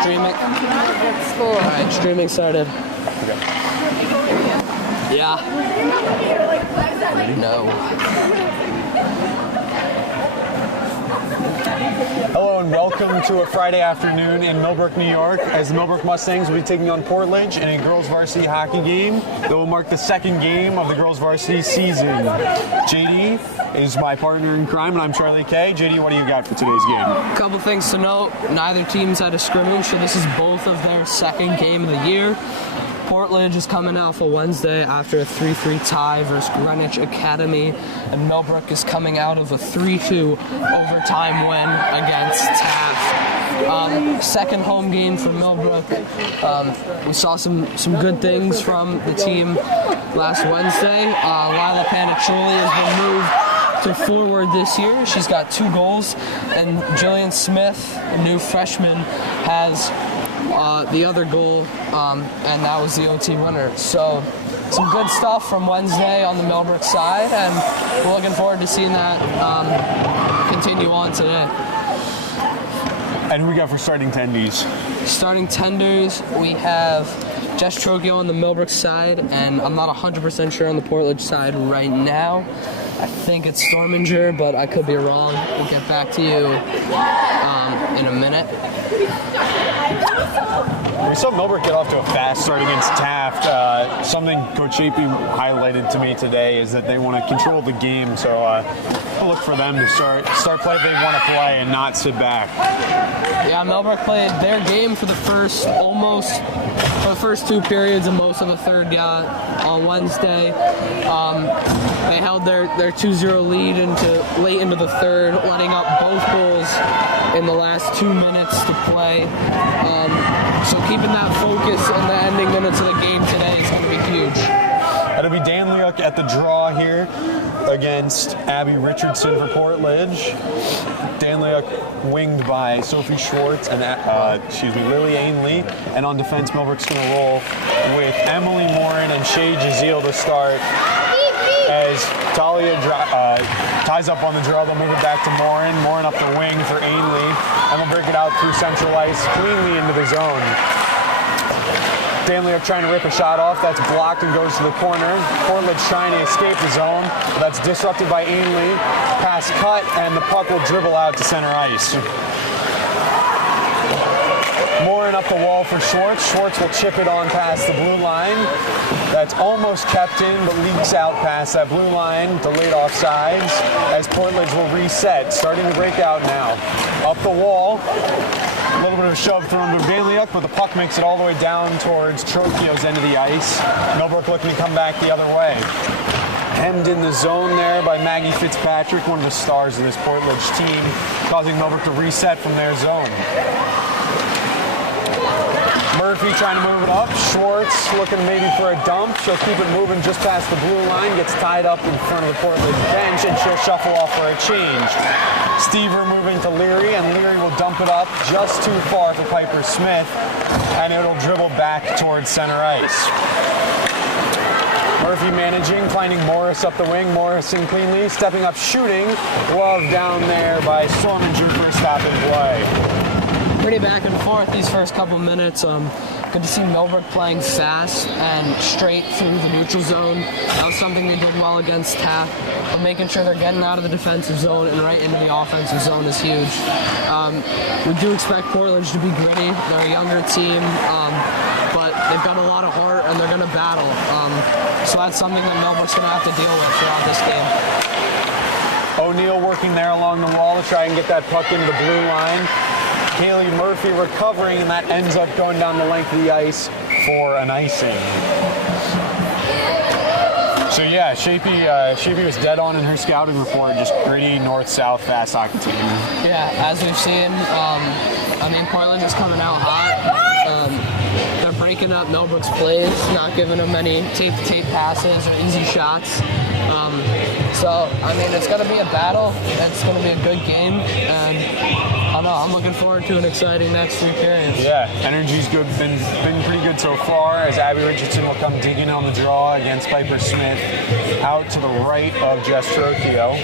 Streaming. All right, streaming started. Okay. Yeah. No. Hello and welcome to a Friday afternoon in Millbrook, New York, as the Millbrook Mustangs will be taking on Portledge in a girls varsity hockey game that will mark the second game of the girls varsity season. JD is my partner in crime, and I'm Charlie K. JD, what do you got for today's game? A couple things to note. Neither team's had a scrimmage, so this is both of their second game of the year. Portledge is coming out for Wednesday after a 3-3 tie versus Greenwich Academy, and Millbrook is coming out of a 3-2 overtime win against Taft. Second home game for Millbrook. We saw some good things from the team last Wednesday. Lila Paniccioli has been moved to forward this year. She's got 2 goals, and Jillian Smith, a new freshman, has the other goal, and that was the OT winner. So some good stuff from Wednesday on the Millbrook side, and we're looking forward to seeing that continue on today. And who we got for starting tendies? Starting tenders, we have Jess Trocchio on the Millbrook side, and I'm not 100% sure on the Portledge side right now. I think it's Storminger, but I could be wrong. We'll get back to you in a minute. We saw Millbrook get off to a fast start against Taft. Something Coach Shapey highlighted to me today is that they want to control the game, so I'll look for them to start play they want to play and not sit back. Yeah, Millbrook played their game for the first 2 periods and most of the third on Wednesday. They held their 2-0 lead late into the third, letting up both goals in the last 2 minutes to play. So keeping that focus in the ending minutes of the game today is going to be huge. It'll be Dan Leuk at the draw here against Abby Richardson for Portledge. Dan Leuk winged by Sophie Schwartz and Lily Ainley. And on defense, Millbrook's going to roll with Emily Morin and Shay Jazeel to start. As Talia ties up on the draw, they'll move it back to Morin. Morin up the wing for Ainley, and they'll break it out through central ice cleanly into the zone. Dan Leuk trying to rip a shot off. That's blocked and goes to the corner. Portledge trying to escape the zone, but that's disrupted by Ainley. Pass cut, and the puck will dribble out to center ice. Morin up the wall for Schwartz. Schwartz will chip it on past the blue line. That's almost kept in, but leaks out past that blue line. Delayed offsides as Portledge will reset. Starting to break out now. Up the wall. A little bit of a shove thrown to Dan Leuk, but the puck makes it all the way down towards Trocchio's end of the ice. Millbrook looking to come back the other way. Hemmed in the zone there by Maggie Fitzpatrick, one of the stars of this Portledge team, causing Millbrook to reset from their zone. Murphy trying to move it up. Schwartz looking maybe for a dump. She'll keep it moving just past the blue line. Gets tied up in front of the Portledge bench, and she'll shuffle off for a change. Stever moving to Leary, and Leary will dump it up just too far for Piper Smith, and it'll dribble back towards center ice. Murphy managing, finding Morris up the wing. Morrison cleanly, stepping up, shooting. Glove down there by Storminger for a stop and play. Pretty back and forth these first couple minutes. Good to see Millbrook playing fast and straight through the neutral zone. That was something they did well against Taft. But making sure they're getting out of the defensive zone and right into the offensive zone is huge. We do expect Portledge to be gritty. They're a younger team, but they've got a lot of heart and they're going to battle. So that's something that Millbrook's going to have to deal with throughout this game. O'Neal working there along the wall to try and get that puck into the blue line. Kaylee Murphy recovering, and that ends up going down the length of the ice for an icing. So yeah, Shapey was dead on in her scouting report. Just gritty north-south fast hockey team. Yeah, as we've seen, Portland is coming out hot. They're breaking up Millbrook's plays, not giving them any tape-to-tape passes or easy shots. It's going to be a battle. It's going to be a good game, and I'm looking forward to an exciting next 3 periods. Yeah, energy's good. Been pretty good so far, as Abby Richardson will come digging on the draw against Piper Smith, out to the right of Jess Trocchio.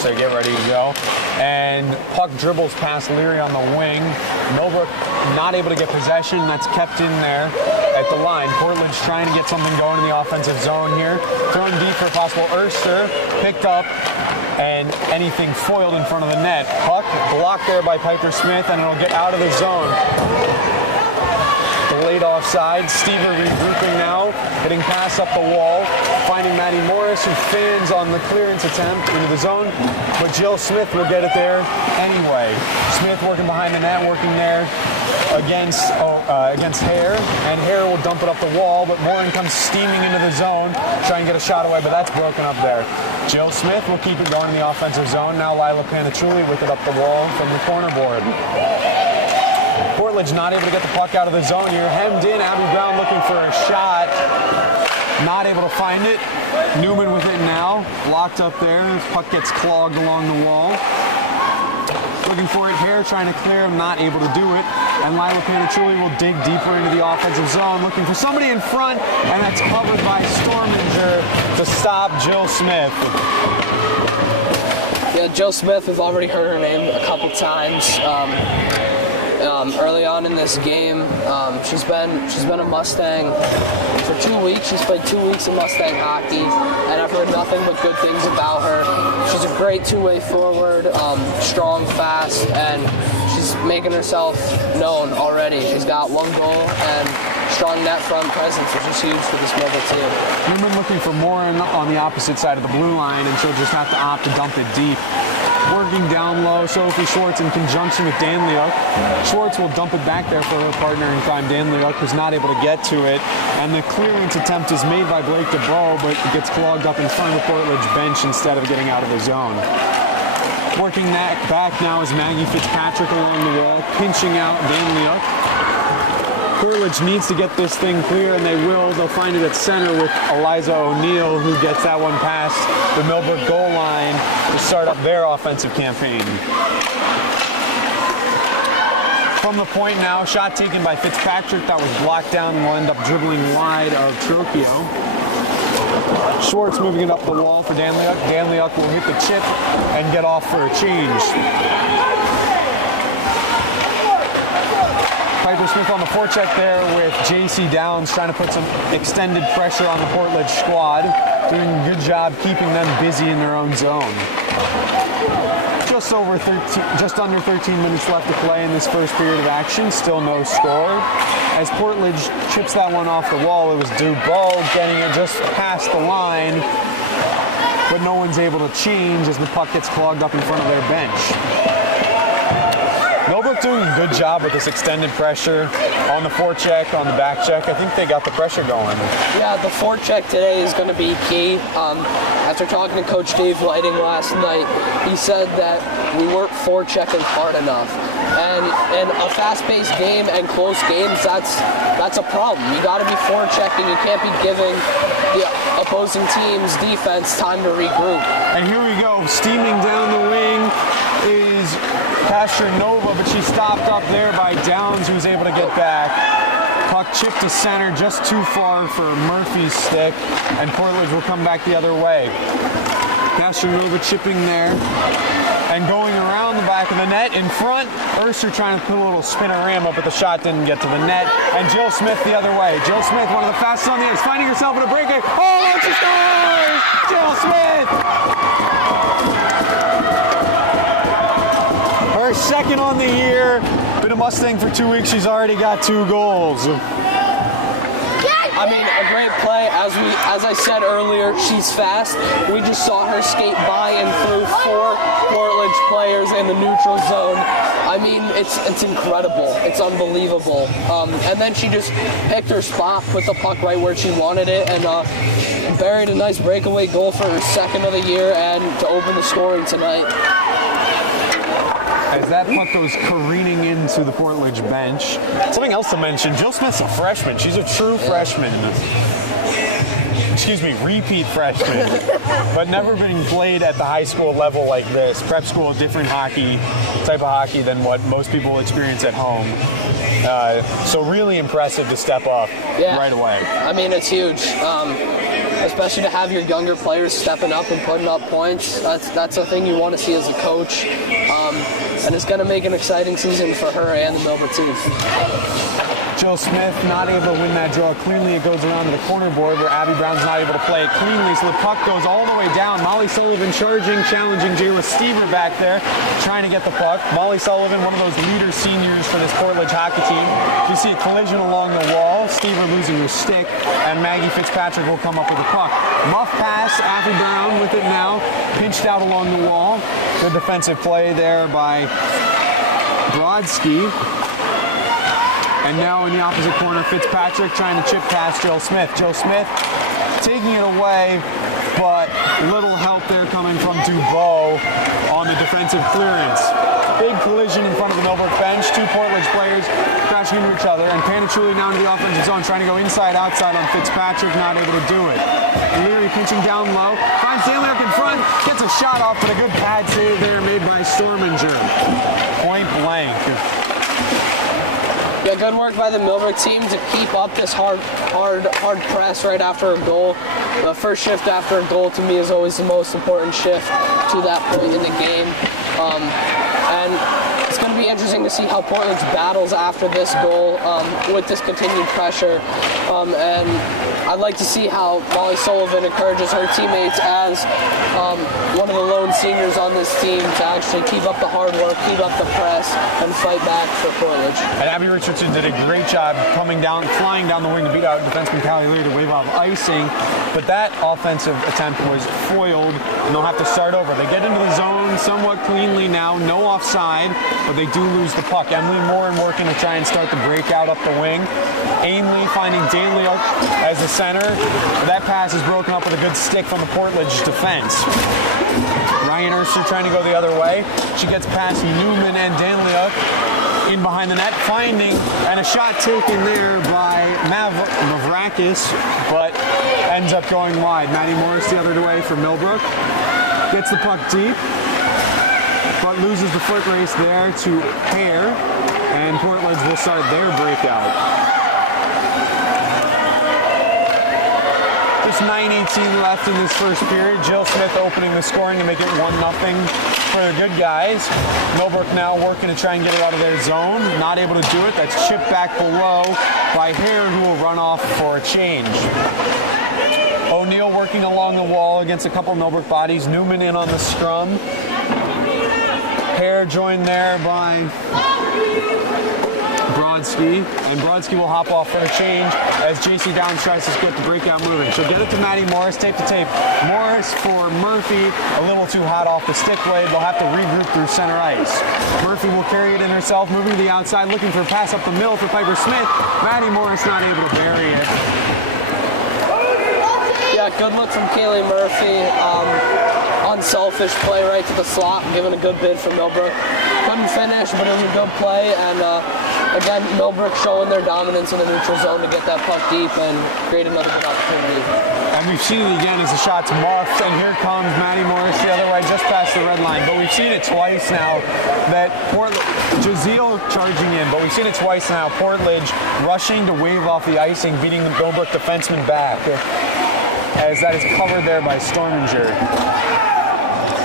so get ready to go. And puck dribbles past Leary on the wing. Millbrook not able to get possession. That's kept in there at the line. Portledge trying to get something going in the offensive zone here. Thrown deep for possible Erster. Picked up and anything foiled in front of the net. Puck blocked there by Piper Smith, and it'll get out of the zone. Delayed offside. Stever regrouping now, hitting pass up the wall, finding Maddie Morris, who fans on the clearance attempt into the zone, but Jill Smith will get it there anyway. Smith working behind the net, working there against Hare, and Hare will dump it up the wall, but Morin comes steaming into the zone, trying to get a shot away, but that's broken up there. Jill Smith will keep it going in the offensive zone. Now Lila Panachuli with it up the wall from the corner board. Portledge not able to get the puck out of the zone here. Hemmed in, Abby Brown looking for a shot. Not able to find it. Newman with it now. Blocked up there. Puck gets clogged along the wall. Looking for it. Hare trying to clear him, not able to do it. And Lila Panachuli will dig deeper into the offensive zone, looking for somebody in front, and that's covered by Storminger to stop Jill Smith. Yeah, Jill Smith, we've already heard her name a couple times. Early on in this game, she's been a Mustang for 2 weeks. She's played 2 weeks of Mustang hockey, and I've heard nothing but good things about her. She's a great two-way forward, strong, fast, and she's making herself known already. She's got one goal and strong net front presence, which is huge for this Millbrook team. Newman looking for more on the opposite side of the blue line, and she'll just have to opt to dump it deep. Working down low, Sophie Schwartz in conjunction with Dan Leuk. Schwartz will dump it back there for her partner in crime, Dan Leuk, who's not able to get to it. And the clearance attempt is made by Blake DeBow, but it gets clogged up in front of the Portledge bench instead of getting out of the zone. Working that back now is Maggie Fitzpatrick along the wall, pinching out Dan Leuk. Portledge needs to get this thing clear, and they will. They'll find it at center with Eliza O'Neill, who gets that one past the Millbrook goal line to start up their offensive campaign. From the point now, shot taken by Fitzpatrick. That was blocked down and will end up dribbling wide of Trocchio. Schwartz moving it up the wall for Dan Leuk. Dan Leuk will hit the chip and get off for a change. Piper Smith on the forecheck there with JC Downs trying to put some extended pressure on the Portledge squad. Doing a good job keeping them busy in their own zone. Just under 13 minutes left to play in this first period of action. Still no score. As Portledge chips that one off the wall, it was Dubois getting it just past the line, but no one's able to change as the puck gets clogged up in front of their bench. Millbrook doing a good job with this extended pressure on the forecheck, on the back check. I think they got the pressure going. Yeah, the forecheck today is going to be key. After talking to Coach Dave Lighting last night, he said that we weren't forechecking hard enough. And in a fast-paced game and close games, that's a problem. You got to be forechecking. You can't be giving the opposing team's defense time to regroup. And here we go, steaming down the wing is Castronova, but she stopped up there by Downs, who was able to get back. Puck chipped to center, just too far for Murphy's stick, and Portledge will come back the other way. Castronova chipping there, and going around the back of the net in front. Erster trying to put a little spinorama, but the shot didn't get to the net. And Jill Smith the other way. Jill Smith, one of the fastest on the ice, finding herself in a breakaway. Oh, she scores! Jill Smith! Her second on the year. Been a Mustang for 2 weeks. She's already got 2 goals. I mean, a great play. As I said earlier, she's fast. We just saw her skate by and through 4 Portledge players in the neutral zone. I mean, it's incredible. It's unbelievable. And then she just picked her spot, put the puck right where she wanted it, and buried a nice breakaway goal for her second of the year and to open the scoring tonight. As that puck goes careening into the Portledge bench. Something else to mention, Jill Smith's a freshman. She's a true freshman. Excuse me, repeat freshman. But never been played at the high school level like this. Prep school, different type of hockey than what most people experience at home. So really impressive to step up right away. I mean, it's huge. especially to have your younger players stepping up and putting up points. That's a thing you want to see as a coach, and it's going to make an exciting season for her and the Millbrook team. Jill Smith not able to win that draw cleanly. It goes around to the corner board where Abby Brown's not able to play it cleanly, so the puck goes all the way down. Molly Sullivan charging, challenging Jayla Stever back there, trying to get the puck. Molly Sullivan, one of those leader seniors for this Portledge hockey team. You see a collision along the wall, Stever losing her stick, and Maggie Fitzpatrick will come up with the puck. Muff pass, Abby Brown with it now, pinched out along the wall. Good defensive play there by Brodsky. And now in the opposite corner, Fitzpatrick trying to chip past Jill Smith. Jill Smith taking it away, but little help there coming from Dubois on the defensive clearance. Big collision in front of the Millbrook bench. Two Portledge players crashing into each other, and Panichuli now into the offensive zone, trying to go inside, outside on Fitzpatrick, not able to do it. Leary pinching down low, finds Stanley in front, gets a shot off, but a good pad save there made by Storminger. Point blank. Yeah, good work by the Millbrook team to keep up this hard press right after a goal. The first shift after a goal to me is always the most important shift to that point in the game. And it's going to be interesting to see how Portledge battles after this goal with this continued pressure. And I'd like to see how Molly Sullivan encourages her teammates as one of the lone seniors on this team to actually keep up the hard work, keep up the press, and fight back for Portledge. And Abby Richardson did a great job coming down, flying down the wing to beat out defenseman Callie Leary to wave off icing, but that offensive attempt was foiled, and they'll have to start over. They get into the zone somewhat cleanly now, no offside, but they do lose the puck. Emily Moore working to try and start the breakout up the wing. Ainley finding Daly as the center. That pass is broken up with a good stick from the Portledge defense. Ryan Erster trying to go the other way. She gets past Newman and Danliuk in behind the net, finding, and a shot taken there by Mavrakis, but ends up going wide. Maddie Morris the other way for Millbrook. Gets the puck deep, but loses the foot race there to Hare, and Portledge will start their breakout. Just 9:18 left in this first period. Jill Smith opening the scoring to make it 1-0 for the good guys. Millbrook now working to try and get it out of their zone. Not able to do it. That's chipped back below by Hare, who will run off for a change. O'Neill working along the wall against a couple Millbrook bodies. Newman in on the scrum. Hare joined there by Brodsky, and Brodsky will hop off for a change as JC Downs tries to get the breakout moving. She'll get it to Maddie Morris, tape to tape. Morris for Murphy, a little too hot off the stick blade. They'll have to regroup through center ice. Murphy will carry it in herself, moving to the outside, looking for a pass up the middle for Piper Smith. Maddie Morris not able to bury it. Yeah, good look from Kaylee Murphy. Unselfish play right to the slot, giving a good bid for Millbrook. Couldn't finish, but it was a good play, and again, Millbrook showing their dominance in the neutral zone to get that puck deep and create another good opportunity. And we've seen it again as the shot's muffed, and here comes Maddie Morris the other way, just past the red line. But we've seen it twice now that Jazeel charging in, but we've seen it twice now. Portledge rushing to wave off the icing, beating the Millbrook defenseman back, as that is covered there by Storminger.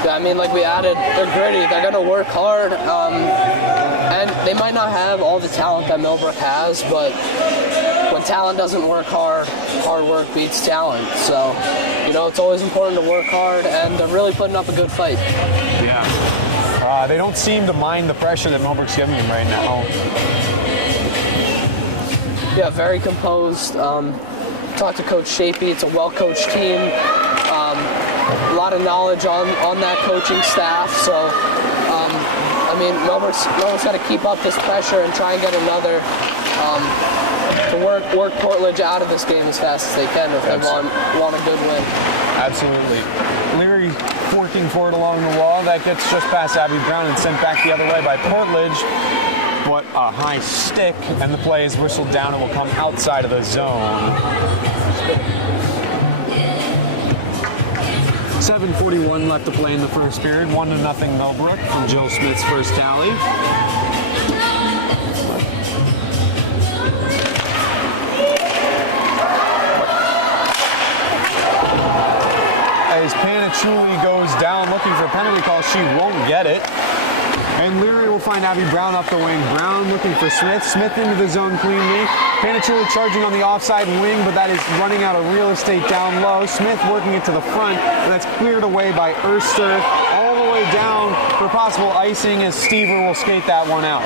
I mean, like we added, they're gritty. They're going to work hard. And they might not have all the talent that Millbrook has, but when talent doesn't work hard, hard work beats talent. So, you know, it's always important to work hard, and they're really putting up a good fight. Yeah. They don't seem to mind the pressure that Millbrook's giving them right now. Yeah, very composed. Talked to Coach Shapey. It's a well-coached team. A lot of knowledge on that coaching staff. So, I mean, Millbrook's got to keep up this pressure and try and get another to work Portledge out of this game as fast as they can if they want a good win. Absolutely. Leary forking forward along the wall. That gets just past Abby Brown and sent back the other way by Portledge. But a high stick, and the play is whistled down and will come outside of the zone. 7:41 left to play in the first period. 1-0 Millbrook from Jill Smith's first tally. Panachuli goes down looking for a penalty call. She won't get it. And Leary will find Abby Brown up the wing. Brown looking for Smith. Smith into the zone cleanly. Panachuli charging on the offside wing, but that is running out of real estate down low. Smith working it to the front, and that's cleared away by Erster. All the way down for possible icing as Stever will skate that one out.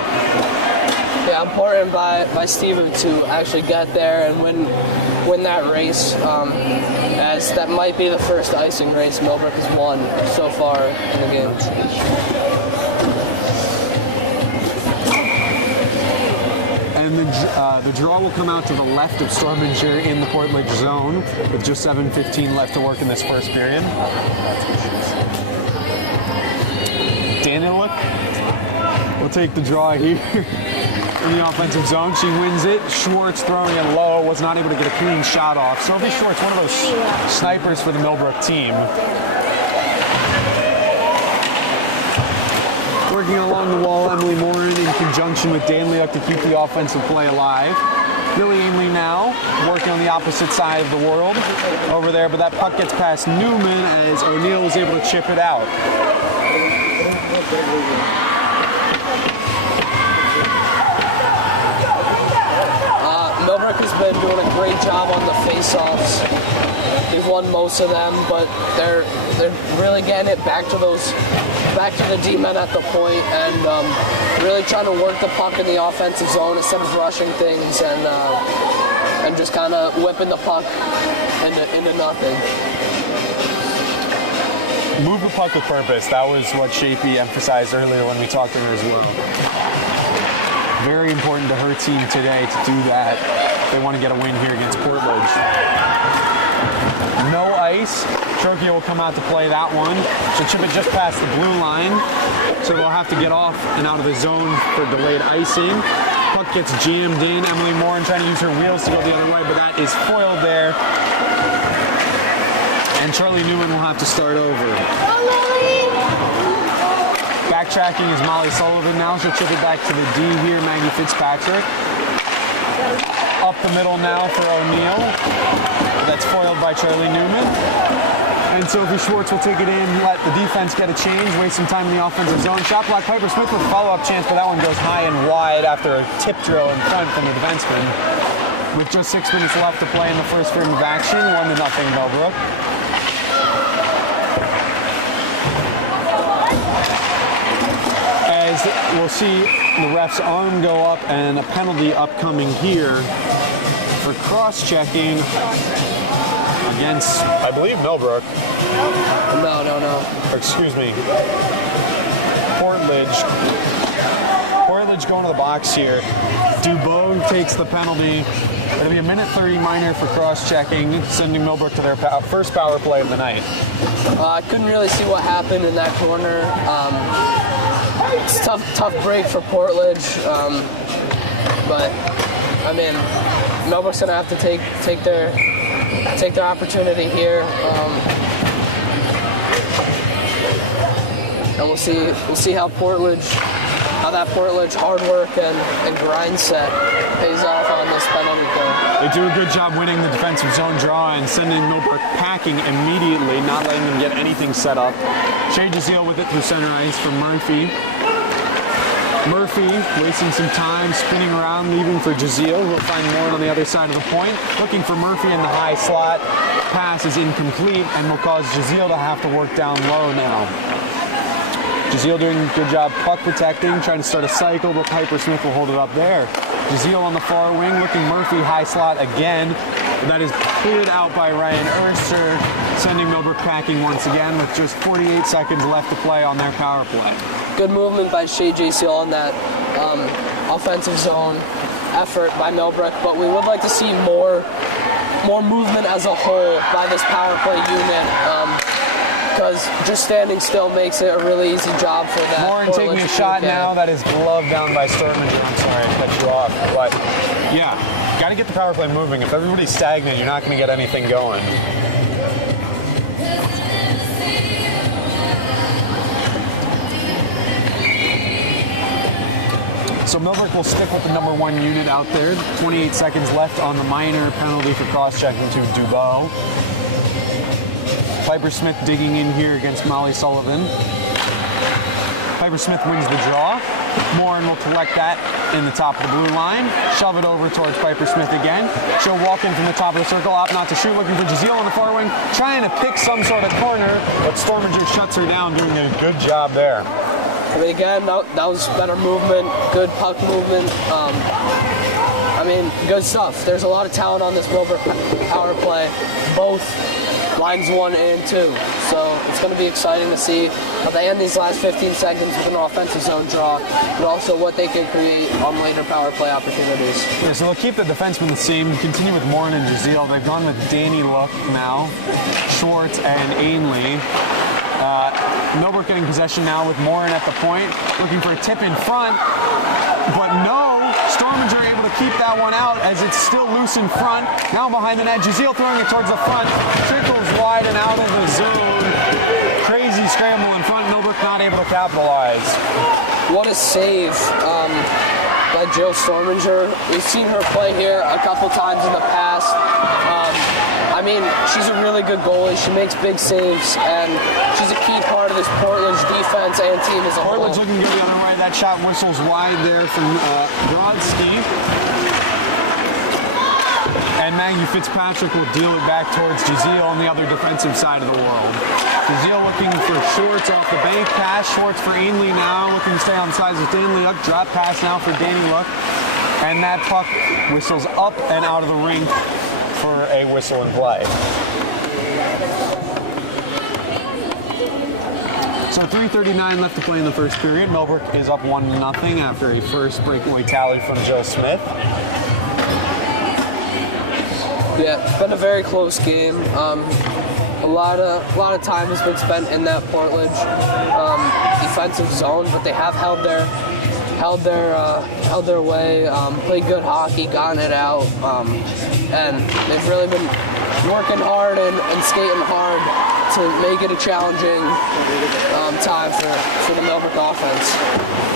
Yeah, important by Stever to actually get there and win that race, as that might be the first icing race Millbrook has won so far in the game. And the draw will come out to the left of Storminger in the Portledge zone with just 7:15 left to work in this first period. Danieluk will take the draw here in the offensive zone. She wins it. Schwartz throwing it low, was not able to get a clean shot off. Sophie Schwartz, one of those snipers for the Millbrook team. Working along the wall, Emily Morin in conjunction with Danliuk to keep the offensive play alive. Lily Ainley now working on the opposite side of the world over there, but that puck gets past Newman as O'Neill was able to chip it out. Millbrook has been doing a great job on the face-offs. They've won most of them, but they're really getting it back to the D-men at the point and really trying to work the puck in the offensive zone instead of rushing things and just kind of whipping the puck into nothing. Move the puck with purpose. That was what Shapey emphasized earlier when we talked to her as well. Very important to her team today to do that. They want to get a win here against Portledge. No ice. Trocchio will come out to play that one. She'll chip it just past the blue line. So they'll have to get off and out of the zone for delayed icing. Puck gets jammed in. Emily Morin trying to use her wheels to go the other way, but that is foiled there. And Charlie Newman will have to start over. Backtracking is Molly Sullivan now. She'll chip it back to the D here, Maggie Fitzpatrick. Up the middle now for O'Neill. That's foiled by Charlie Newman. And Sophie Schwartz will take it in, let the defense get a change, waste some time in the offensive zone. Shot block, Piper Smith with a follow-up chance, but that one goes high and wide after a tip drill in front from the defenseman. With just 6 minutes left to play in the first frame of action, 1-0 Millbrook. As we'll see the ref's arm go up and a penalty upcoming here for cross-checking against, I believe, Millbrook. No. Or, excuse me, Portledge. Portledge going to the box here. Dubois takes the penalty. It'll be a minute 30 minor for cross-checking, sending Millbrook to their first power play of the night. I couldn't really see what happened in that corner. It's a tough break for Portledge, but I mean, Millbrook's gonna have to take their opportunity here, and we'll see how that Portledge hard work and grind set pays off on this penalty kill. They do a good job winning the defensive zone draw and sending Millbrook packing immediately, not letting them get anything set up. Shay Jazeel with it through center ice for Murphy. Murphy wasting some time, spinning around, leaving for Jazeel, who will find Morin on the other side of the point. Looking for Murphy in the high slot. Pass is incomplete and will cause Jazeel to have to work down low now. Jazeel doing a good job puck protecting, trying to start a cycle, but Piper Smith will hold it up there. Jazeel on the far wing, looking Murphy high slot again. That is cleared out by Ryan Erster, sending Millbrook packing once again with just 48 seconds left to play on their power play. Good movement by Shea JCL on that offensive zone effort by Millbrook, but we would like to see more movement as a whole by this power play unit, because just standing still makes it a really easy job for that. Morin taking a shot now. That is gloved down by Storminger. I'm sorry, I cut you off. But yeah, got to get the power play moving. If everybody's stagnant, you're not going to get anything going. So Millbrook will stick with the number one unit out there. 28 seconds left on the minor penalty for cross-checking to Dubois. Piper Smith digging in here against Molly Sullivan. Piper Smith wins the draw. Morin will collect that in the top of the blue line. Shove it over towards Piper Smith again. She'll walk in from the top of the circle, opt not to shoot, looking for Jazeel on the far wing, trying to pick some sort of corner, but Storminger shuts her down, doing a good job there. I mean, again, that was better movement, good puck movement. I mean, good stuff. There's a lot of talent on this Millbrook power play, both lines 1 and 2. So it's going to be exciting to see how they end these last 15 seconds with an offensive zone draw, but also what they can create on later power play opportunities. Yeah, so they'll keep the defensemen the same, continue with Morin and Jazeel. They've gone with Danny Luck now, Schwartz and Ainley. Millbrook getting possession now with Morin at the point, looking for a tip in front, but no, Storminger able to keep that one out as it's still loose in front. Now behind the net, Jazeel throwing it towards the front, trickles wide and out of the zone. Crazy scramble in front, Millbrook not able to capitalize. What a save by Jill Storminger. We've seen her play here a couple times in the past. I mean, she's a really good goalie. She makes big saves, and she's a key part of this Portledge defense and team as a whole. Portledge looking good the other way. That shot whistles wide there from Brodsky. And Maggie Fitzpatrick will deal it back towards Jazeel on the other defensive side of the world. Jazeel looking for Schwartz off the bank pass. Schwartz for Ainley now, looking to stay on sides with Danny Luck. Drop pass now for Danny Luck. And that puck whistles up and out of the rink for a whistle and play. So 3:39 left to play in the first period. Millbrook is up 1-0 after a first breakaway tally from Jill Smith. Yeah, it's been a very close game. A lot of time has been spent in that Portledge defensive zone, but they have held their way, played good hockey, gotten it out, and they've really been working hard and skating hard to make it a challenging time for the Millbrook offense.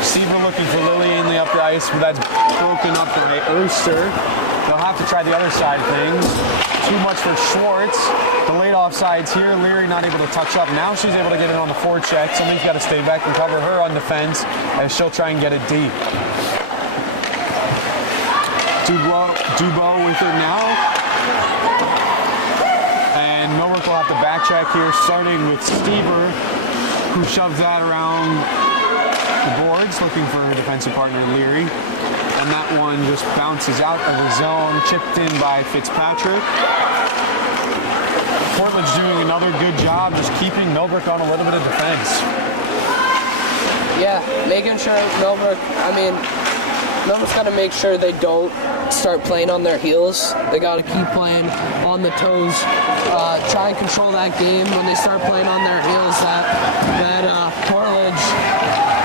Seaver looking for Lily Ainley up the ice, but that's broken up by Erster. They'll have to try the other side of things. Too much for Schwartz. The late offsides here. Leary not able to touch up. Now she's able to get it on the forecheck. Somebody's got to stay back and cover her on defense as she'll try and get it deep. Dubois with it now. And Millbrook will have to backtrack here, starting with Stever, who shoves that around the boards, looking for her defensive partner, Leary. And that one just bounces out of the zone, chipped in by Fitzpatrick. Portledge doing another good job just keeping Millbrook on a little bit of defense. Yeah, making sure Millbrook's got to make sure they don't start playing on their heels. They got to keep playing on the toes, try and control that game. When they start playing on their heels, that Portledge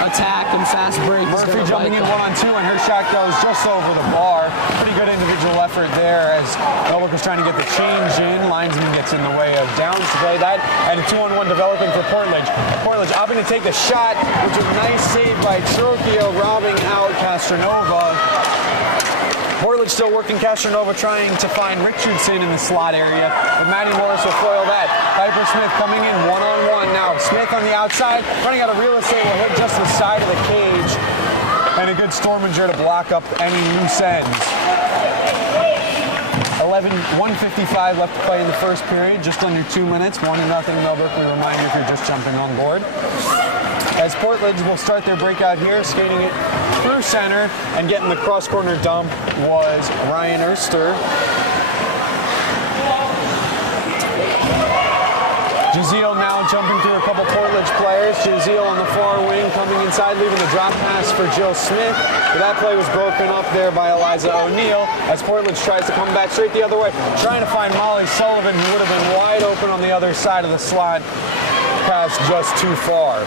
attack and fast break. Murphy jumping in 1-on-2, and her shot goes just over the bar. Pretty good individual effort there as Millbrook was trying to get the change in. Linesman gets in the way of Downs to play that, and a 2-on-1 developing for Portledge. Portledge opting to take the shot, which is a nice save by Trocchio, robbing out Castronova. Portledge still working Castronova, trying to find Richardson in the slot area, but Maddie Morris will foil that. Piper Smith coming in 1-on-1 now. Smith on the outside, running out of real estate, will hit just the side of the cage. And a good Storminger to block up any loose ends. 1:55 left to play in the first period, just under 2 minutes. 1-0 Millbrook, we remind you if you're just jumping on board. As Portledge will start their breakout here, skating it through center, and getting the cross-corner dump was Ryan Erster. Jazeel now jumping through a couple Portledge players. Jazeel on the far wing, coming inside, leaving the drop pass for Jill Smith. But that play was broken up there by Eliza O'Neill as Portledge tries to come back straight the other way, trying to find Molly Sullivan, who would have been wide open on the other side of the slot. Pass just too far.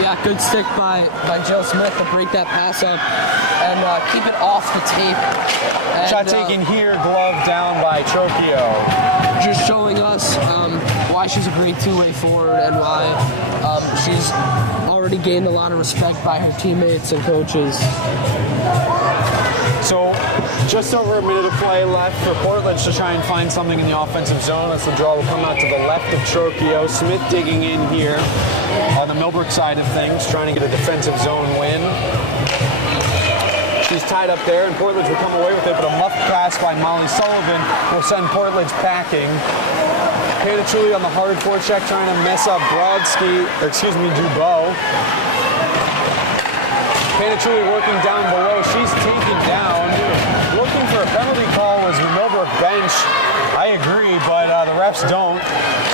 Yeah, good stick by Jill Smith to break that pass up and keep it off the tape. And, shot taken here, glove down by Trocchio. Just showing us why she's a great two-way forward and why she's already gained a lot of respect by her teammates and coaches. So just over a minute of play left for Portledge to try and find something in the offensive zone as the draw will come out to the left of Trocchio. Smith digging in here on the Millbrook side of things, trying to get a defensive zone win. She's tied up there, and Portledge will come away with it, but a muff pass by Molly Sullivan will send Portledge packing. Panachuli on the hard forecheck trying to mess up Dubois. Panachuli working down below. She's taken down. Looking for a penalty call was the Millbrook bench. I agree, but the refs don't.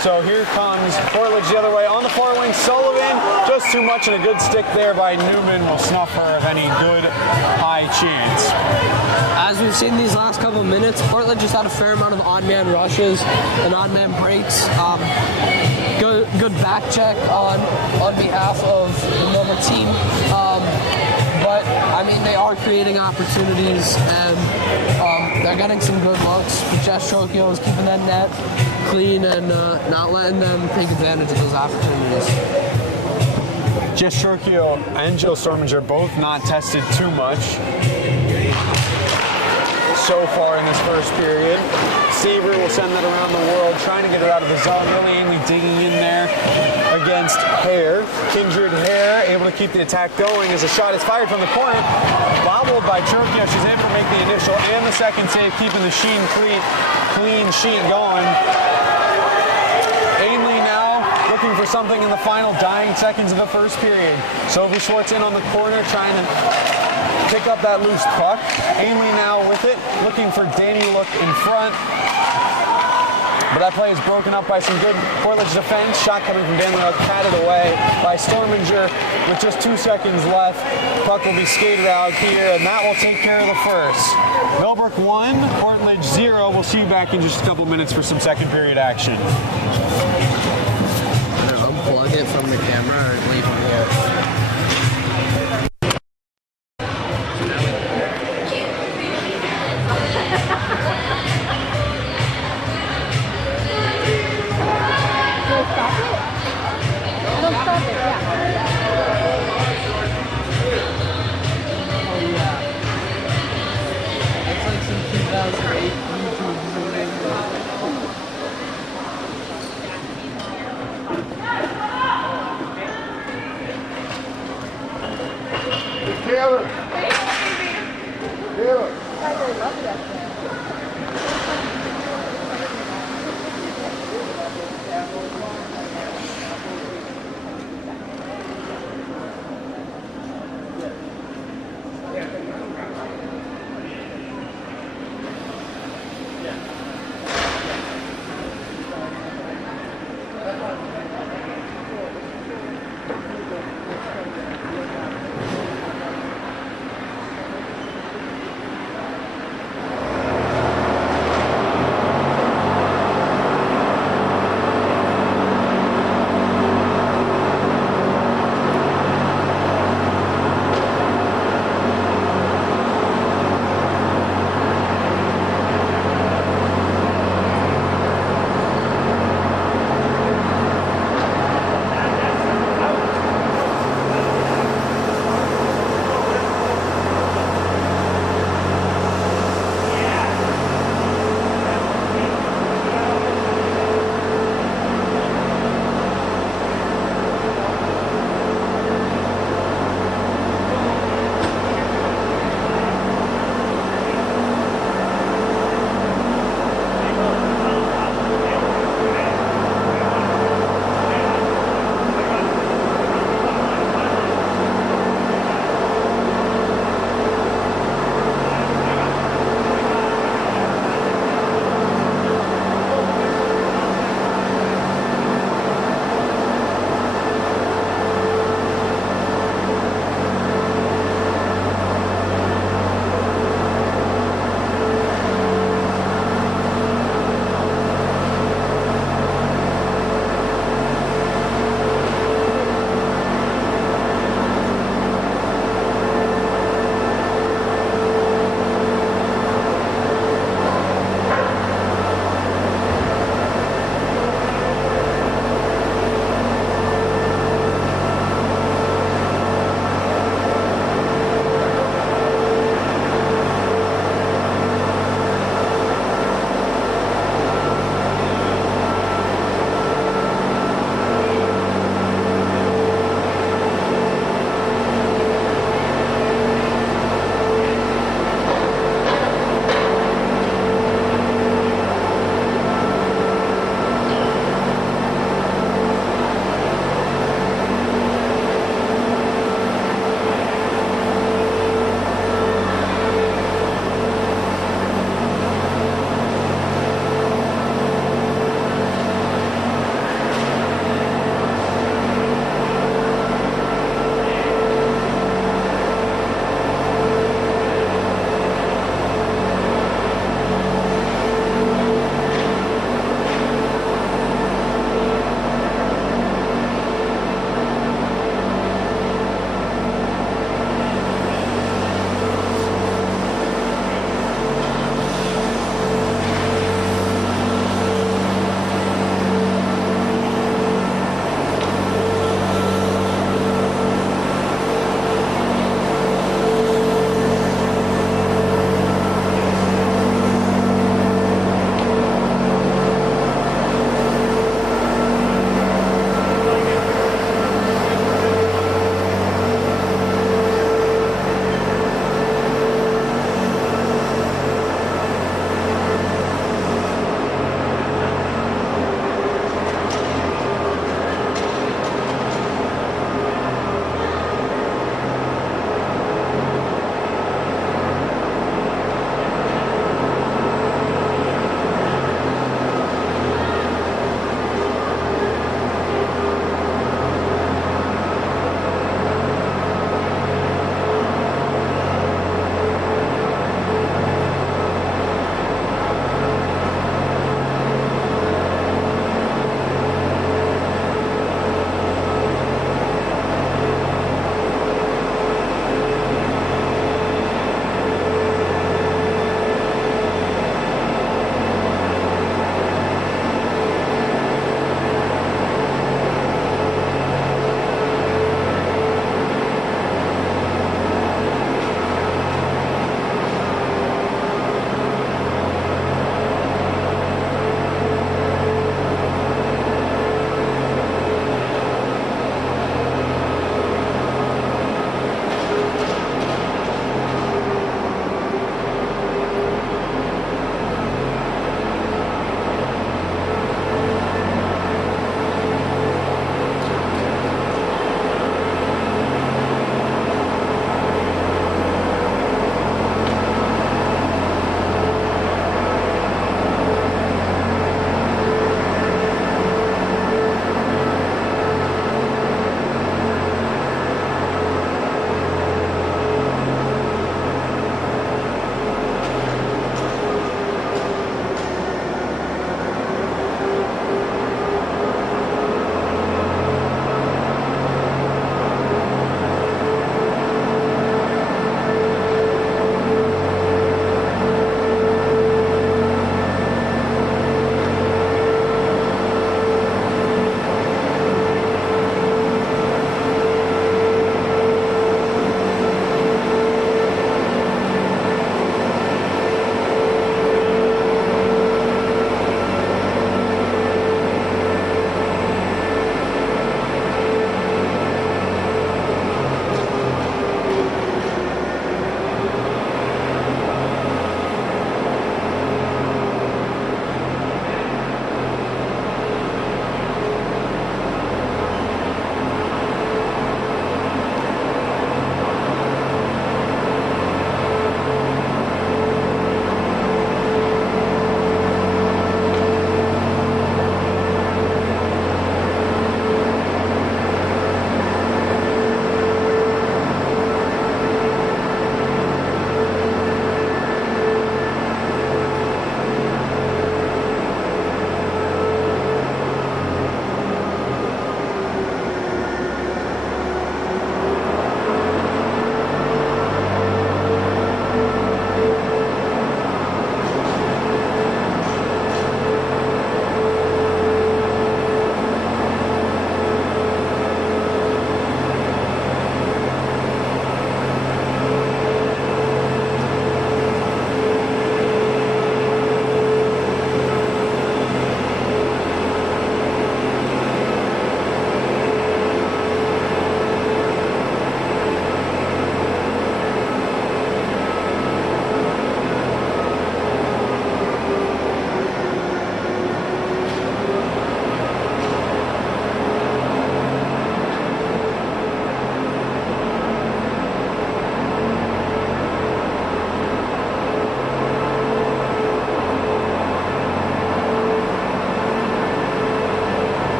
So here comes Portledge the other way on the far wing. Sullivan, just too much, and a good stick there by Newman will snuff her of any good high chance. As we've seen these last couple of minutes, Portledge just had a fair amount of odd man rushes and odd man breaks. Good back check on behalf of the Millbrook team. But I mean, they are creating opportunities, and they're getting some good looks. But Jess Trocchio is keeping that net clean and not letting them take advantage of those opportunities. Jess Trocchio and Jill Storminger both not tested too much so far in this first period. Seaver will send that around the world, trying to get it out of the zone. Really Ainley digging in there against Hare. Kindred Hare able to keep the attack going as a shot is fired from the corner. Bobbled by Trocchio. She's able to make the initial and the second save, keeping the clean sheet going. Ainley now looking for something in the final dying seconds of the first period. Sophie Schwartz in on the corner, trying to pick up that loose puck. Ainley now with it, looking for Danny Look in front. But that play is broken up by some good Portledge defense. Shot coming from Danny Look, patted away by Storminger with just 2 seconds left. Puck will be skated out here, and that will take care of the first. Millbrook 1, Portledge 0. We'll see you back in just a couple minutes for some second period action. Unplug it from the camera or leave it here.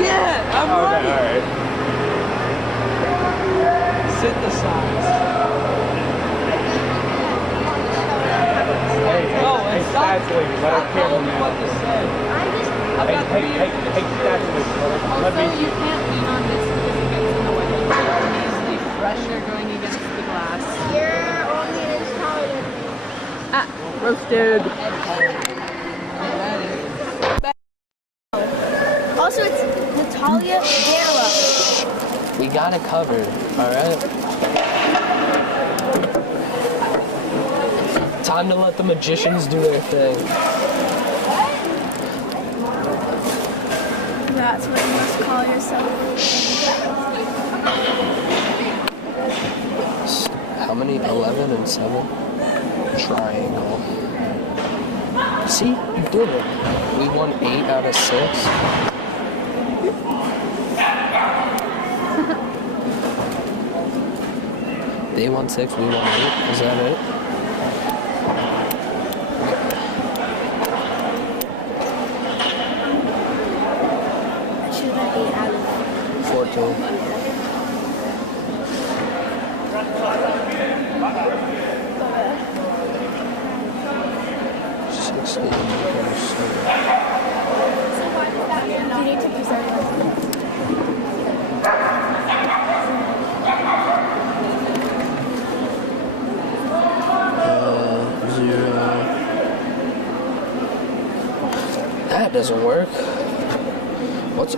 Yeah, I'm right. All right. Synthesize. Hey, stats lady, let our cameraman. What to say. Hey, stats lady, let me. You can't lean on this because it gets in the way. Easily pressure going against the glass. You're only as taller than me. Ah, roasted. Also, it's Natalia Daniela. We got it covered, alright? Time to let the magicians do their thing. That's what you must call yourself. How many? 11 and 7? Triangle. See, you did it. We won 8 out of 6. They won 6, we won 8. Is that it? I should have been 8 out of 14. 16. You need to present us. 0. That doesn't work. What's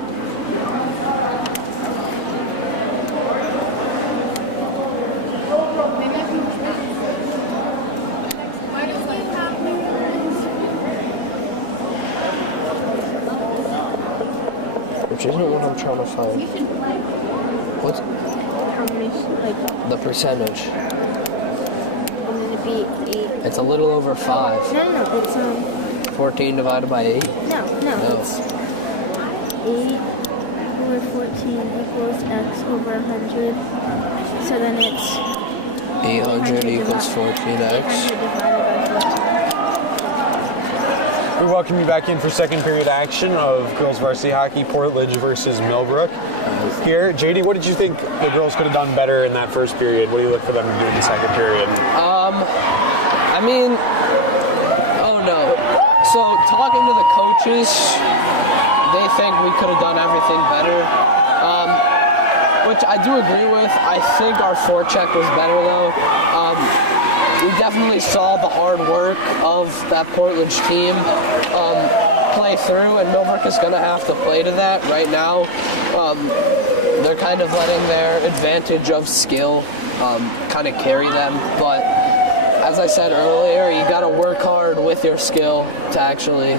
which isn't what I'm trying to find. What's How many, like, the percentage? I'm gonna be 8. It's a little over 5. No, it's 14 divided by 8? no, No. it's 8 over 14 equals x over 100. So then it's 800 equals 14x. 100 divided by 14. We welcome you back in for second period action of girls varsity hockey, Portledge versus Millbrook. Here, JD, what did you think the girls could have done better in that first period? What do you look for them to do in the second period? I mean, oh no. So talking to the coaches, they think we could have done everything better, which I do agree with. I think our forecheck was better though. We definitely saw the hard work of that Portledge team play through, and Millbrook is going to have to play to that right now. They're kind of letting their advantage of skill kind of carry them, but as I said earlier, you got to work hard with your skill to actually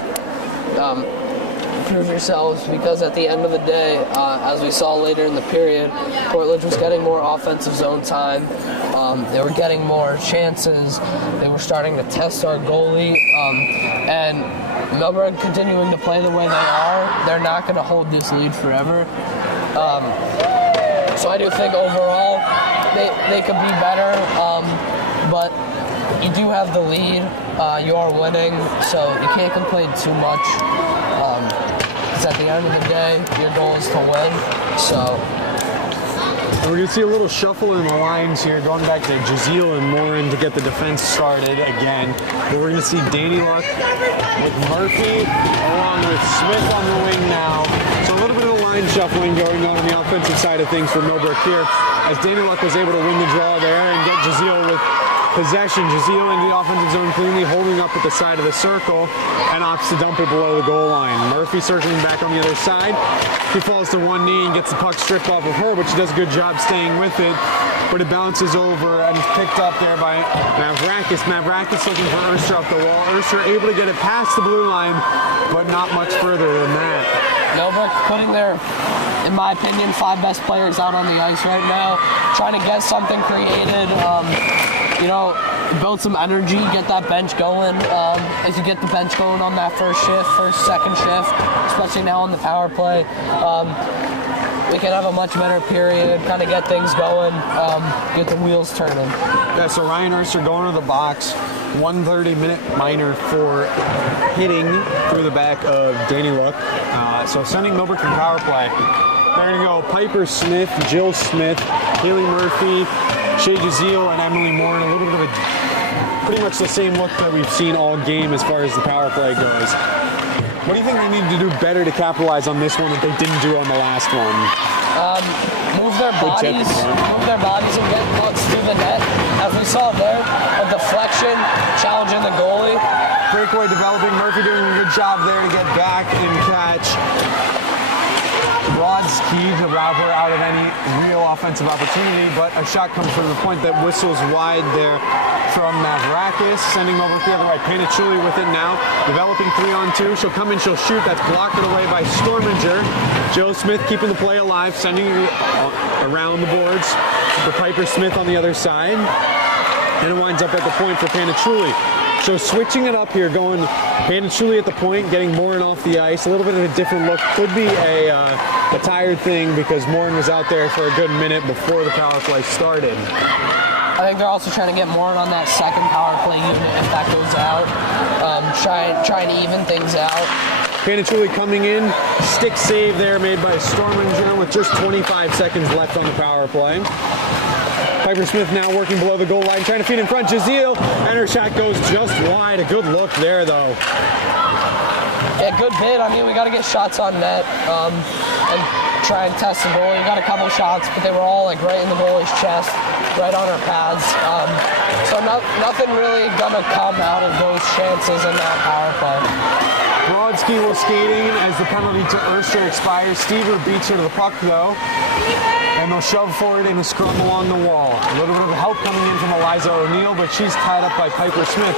prove yourselves, because at the end of the day, as we saw later in the period, Portledge was getting more offensive zone time. They were getting more chances. They were starting to test our goalie. And Millbrook continuing to play the way they are, they're not going to hold this lead forever. So I do think overall they could be better, but you do have the lead. You are winning, so you can't complain too much. Because at the end of the day, your goal is to win. So And we're going to see a little shuffle in the lines here, going back to Jazeel and Morin to get the defense started again. But we're going to see Danny Luck with Murphy along with Smith on the wing now. So a little bit of line shuffling going on the offensive side of things for Millbrook here, as Danny Luck was able to win the draw there and get Jazeel with possession. Jazeel in the offensive zone cleanly, holding up at the side of the circle and opts to dump it below the goal line. Murphy circling back on the other side. He falls to one knee and gets the puck stripped off of her, but she does a good job staying with it. But it bounces over and is picked up there by Mavrakis. Mavrakis looking for Urster off the wall. Urster able to get it past the blue line, but not much further than that. Millbrook putting their, in my opinion, 5 best players out on the ice right now, trying to get something created. you know, build some energy, get that bench going. As you get the bench going on that first shift, second shift, especially now on the power play, we can have a much better period, kind of get things going, get the wheels turning. Yeah, so Ryan Urster going to the box, 130-minute minor for hitting through the back of Danny Look. So sending Millbrook to power play. They're going to go Piper Smith, Jill Smith, Haley Murphy, Shay Jazeel, and Emily Moore, and a little bit of pretty much the same look that we've seen all game as far as the power play goes. What do you think they need to do better to capitalize on this one that they didn't do on the last one? Move their bodies and get looks through the net. As we saw there, a deflection, challenging the goalie. Breakaway developing, Murphy doing a good job there to get back and catch. Rod's key to rob her out of any real offensive opportunity, but a shot comes from the point that whistles wide there from Mavrakis, sending over the other way. Panachuli with it now, developing 3-on-2. She'll come in, she'll shoot. That's blocked away by Storminger. Joe Smith keeping the play alive, sending it around the boards for Piper Smith on the other side. And it winds up at the point for Panachuli. So switching it up here, going Panachuli at the point, getting Morin off the ice. A little bit of a different look. Could be a tired thing because Morin was out there for a good minute before the power play started. I think they're also trying to get Morin on that second power play unit if that goes out. Trying to even things out. Panachuli coming in, stick save there made by Storminger with just 25 seconds left on the power play. Piper Smith now working below the goal line, trying to feed in front. Jazeel, and her shot goes just wide. A good look there, though. Yeah, good bid. I mean, we got to get shots on net and try and test the goalie. We got a couple shots, but they were all like right in the goalie's chest, right on her pads. So nothing really gonna come out of those chances in that power play. Brodsky will skating as the penalty to Urster expires. Stever beats her to the puck, though. And they'll shove forward in a scrum along the wall. A little bit of help coming in from Eliza O'Neill, but she's tied up by Piper Smith.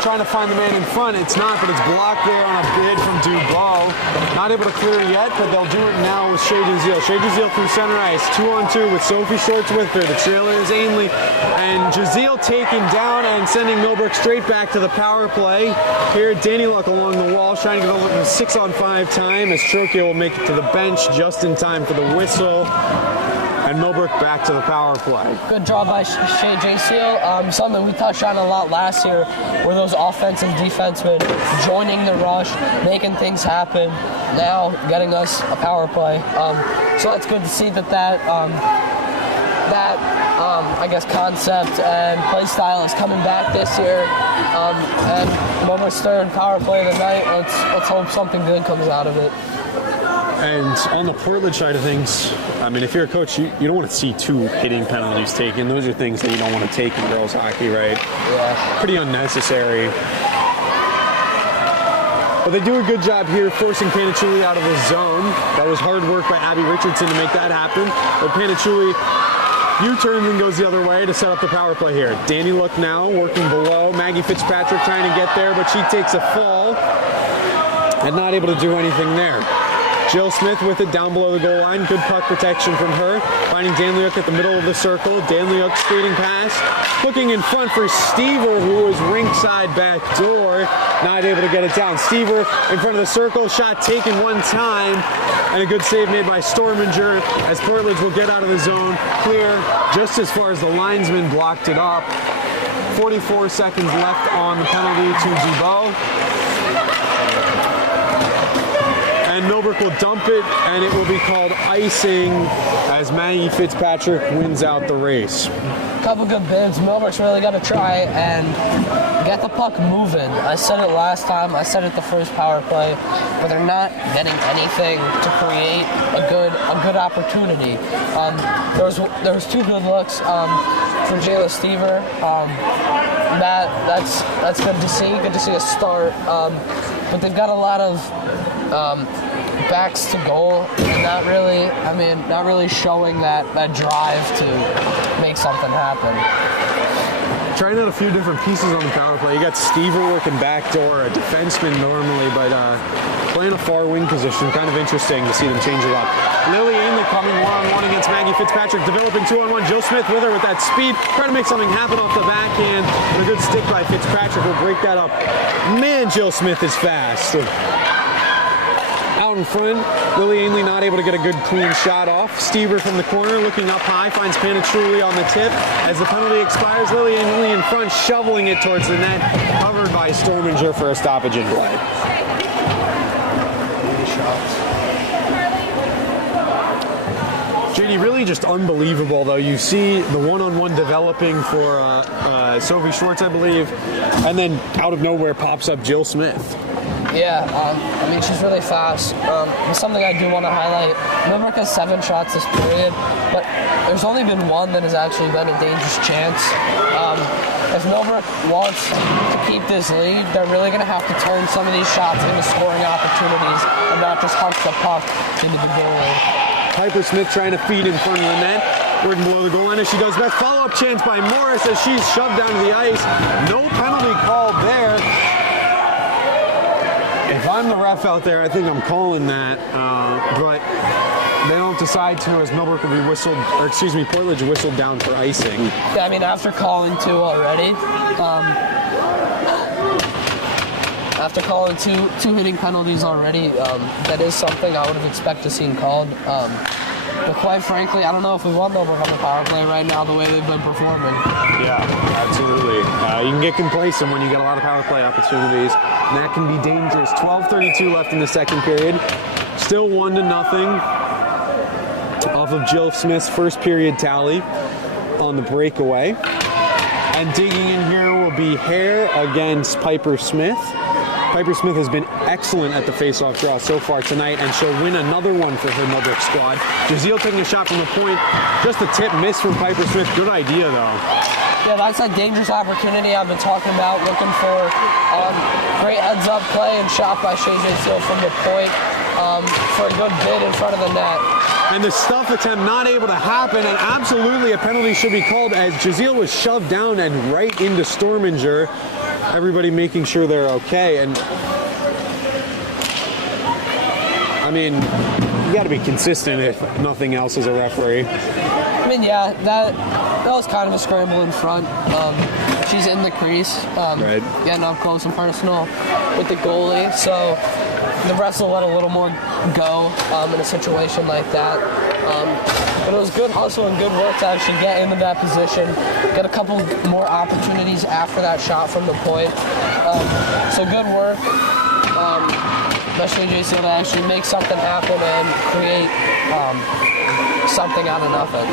Trying to find the man in front. It's not, but it's blocked there on a bid from Dubois. Not able to clear yet, but they'll do it now with Shay Jazeel. Shay Jazeel through center ice, 2-on-2 with Sophie Shorts with her. The trailer is Ainley. And Jazeel taken down and sending Millbrook straight back to the power play. Here, Danny Luck along the wall, trying to get a 6-on-5 time as Trocchio will make it to the bench just in time for the whistle. And Millbrook back to the power play. Good job by Shay Jazeel. Something we touched on a lot last year were those offensive defensemen joining the rush, making things happen, now getting us a power play. So it's good to see that I guess concept and play style is coming back this year. And Millbrook's third power play of the night. Let's hope something good comes out of it. And on the Portledge side of things, I mean, if you're a coach, you don't want to see 2 hitting penalties taken. Those are things that you don't want to take in girls hockey, right? Yeah. Pretty unnecessary. But they do a good job here forcing Panachuli out of the zone. That was hard work by Abby Richardson to make that happen. But Panachuli U-turns and goes the other way to set up the power play here. Danny Look now working below. Maggie Fitzpatrick trying to get there, but she takes a fall and not able to do anything there. Jill Smith with it down below the goal line. Good puck protection from her. Finding Dan Leuk at the middle of the circle. Dan Leuk skating past. Looking in front for Stever, who was ringside back door. Not able to get it down. Stever in front of the circle. Shot taken one time. And a good save made by Storminger as Portledge will get out of the zone. Clear just as far as the linesman blocked it up. 44 seconds left on the penalty to Dubois. And Millbrook will dump it, and it will be called icing as Maggie Fitzpatrick wins out the race. Couple good bids. Millbrook's really got to try and get the puck moving. I said it last time. I said it the first power play, but they're not getting anything to create a good opportunity. There was 2 good looks from Jayla Stever. That's good to see. Good to see a start. But they've got a lot of backs to goal, and not really showing that drive to make something happen. trying out a few different pieces on the power play. You got Stever working backdoor, a defenseman normally, but playing a far wing position. Kind of interesting to see them change it up. Lily Ainley coming one-on-one against Maggie Fitzpatrick, developing 2-on-1. Jill Smith with her with that speed, trying to make something happen off the backhand. And a good stick by Fitzpatrick will break that up. Man, Jill Smith is fast. Out in front, Lily Ainley not able to get a good clean shot off. Stever from the corner looking up high, finds Panichuli on the tip. As the penalty expires, Lily Ainley in front, shoveling it towards the net, covered by Storminger for a stoppage in play. JD, really just unbelievable, though. You see the one-on-one developing for Sophie Schwartz, I believe, and then out of nowhere pops up Jill Smith. Yeah, I mean, she's really fast. Something I do want to highlight, Millbrook has 7 shots this period, but there's only been one that has actually been a dangerous chance. If Millbrook wants to keep this lead, they're really going to have to turn some of these shots into scoring opportunities and not just hump the puck into the goalie. Piper Smith trying to feed in front of the net. Working below the goal line as she does best. Follow-up chance by Morris as she's shoved down to the ice. No penalty called there. If I'm the ref out there, I think I'm calling that, but they don't decide to, as Millbrook will be whistled, or excuse me, Portledge whistled down for icing. Yeah, I mean, after calling 2 already, after calling two hitting penalties already, that is something I would have expected to see called. But quite frankly, I don't know if we want Millbrook on the power play right now the way they've been performing. Yeah, absolutely. You can get complacent when you get a lot of power play opportunities, and that can be dangerous. 12:32 left in the second period. Still 1-0 off of Jill Smith's first period tally on the breakaway. And digging in here will be Hare against Piper Smith. Piper Smith has been excellent at the face-off draw so far tonight, and she'll win another one for her Millbrook squad. Jazeel taking a shot from the point. Just a tip miss from Piper Smith. Good idea, though. Yeah, that's that dangerous opportunity I've been talking about, looking for great heads-up play and shot by Shay Jazeel from the point for a good bid in front of the net. And the stuff attempt not able to happen, and absolutely a penalty should be called as Jazeel was shoved down and right into Storminger. Everybody making sure they're okay, and I mean, you got to be consistent if nothing else as a referee. I mean, yeah, that was kind of a scramble in front. She's in the crease, right, getting up close and personal with the goalie, so the refs will let a little more go in a situation like that. But it was good hustle and good work to actually get into that position, get a couple more opportunities after that shot from the point. So good work, especially JC, to actually make something happen and create something out of nothing.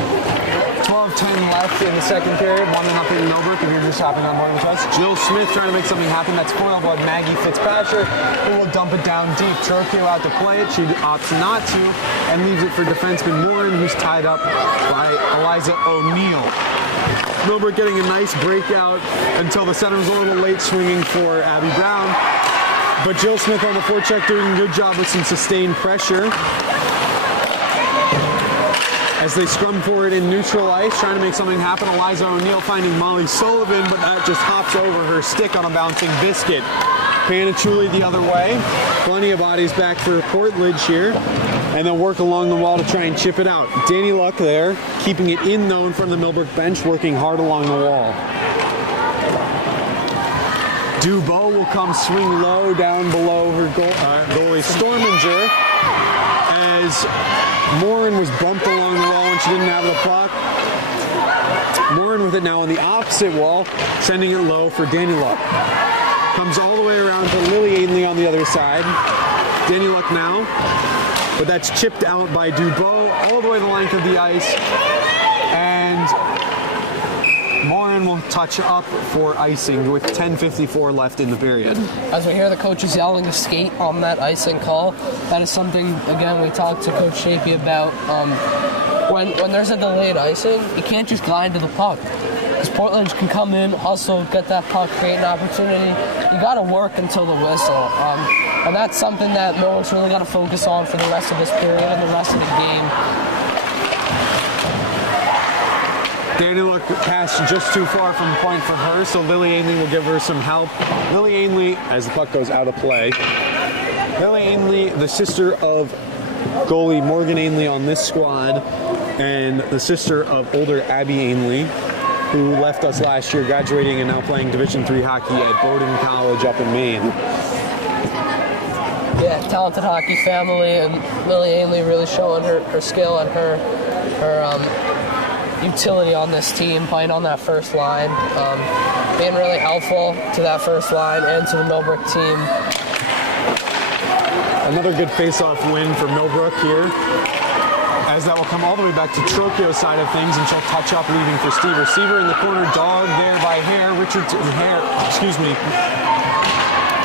12:10 left in the second period, 1-0 Millbrook. If you're just hopping on board with us, Jill Smith trying to make something happen. That's foiled by Maggie Fitzpatrick, who will dump it down deep. Trocchio out to play it. She opts not to and leaves it for defenseman Warren, who's tied up by Eliza O'Neill. Millbrook getting a nice breakout until the center was a little late swinging for Abby Brown. But Jill Smith on the forecheck doing a good job with some sustained pressure. As they scrum forward in neutral ice, trying to make something happen. Eliza O'Neill finding Molly Sullivan, but that just hops over her stick on a bouncing biscuit. Panichuli the other way. Plenty of bodies back for Portledge here. And then work along the wall to try and chip it out. Danny Luck there, keeping it in though in front of the Millbrook bench, working hard along the wall. Dubois will come swing low down below her goalie Storminger, as Morin was bumped along the wall and she didn't have the puck. Morin with it now on the opposite wall, sending it low for Danny Luck. Comes all the way around to Lily Ainley on the other side. Danny Luck now, but that's chipped out by Dubois all the way the length of the ice. And Morin will touch up for icing with 10:54 left in the period. As we hear the coaches yelling to skate on that icing call, that is something, again, we talked to Coach Shapey about. When there's a delayed icing, you can't just glide to the puck. Because Portledge can come in, hustle, get that puck, create an opportunity. You got to work until the whistle. And that's something that Millbrook's really got to focus on for the rest of this period and the rest of the game. Daniela passed just too far from the point for her, so Lily Ainley will give her some help. Lily Ainley, as the puck goes out of play. Lily Ainley, the sister of goalie Morgan Ainley on this squad, and the sister of older Abby Ainley, who left us last year, graduating and now playing Division III hockey at Bowdoin College up in Maine. Yeah, talented hockey family, and Lily Ainley really showing her skill and her utility on this team, playing on that first line, being really helpful to that first line and to the Millbrook team. Another good face-off win for Millbrook here, as that will come all the way back to Trocchio's side of things, and she'll touch up, leaving for Steve. Receiver in the corner, dog there by Hare.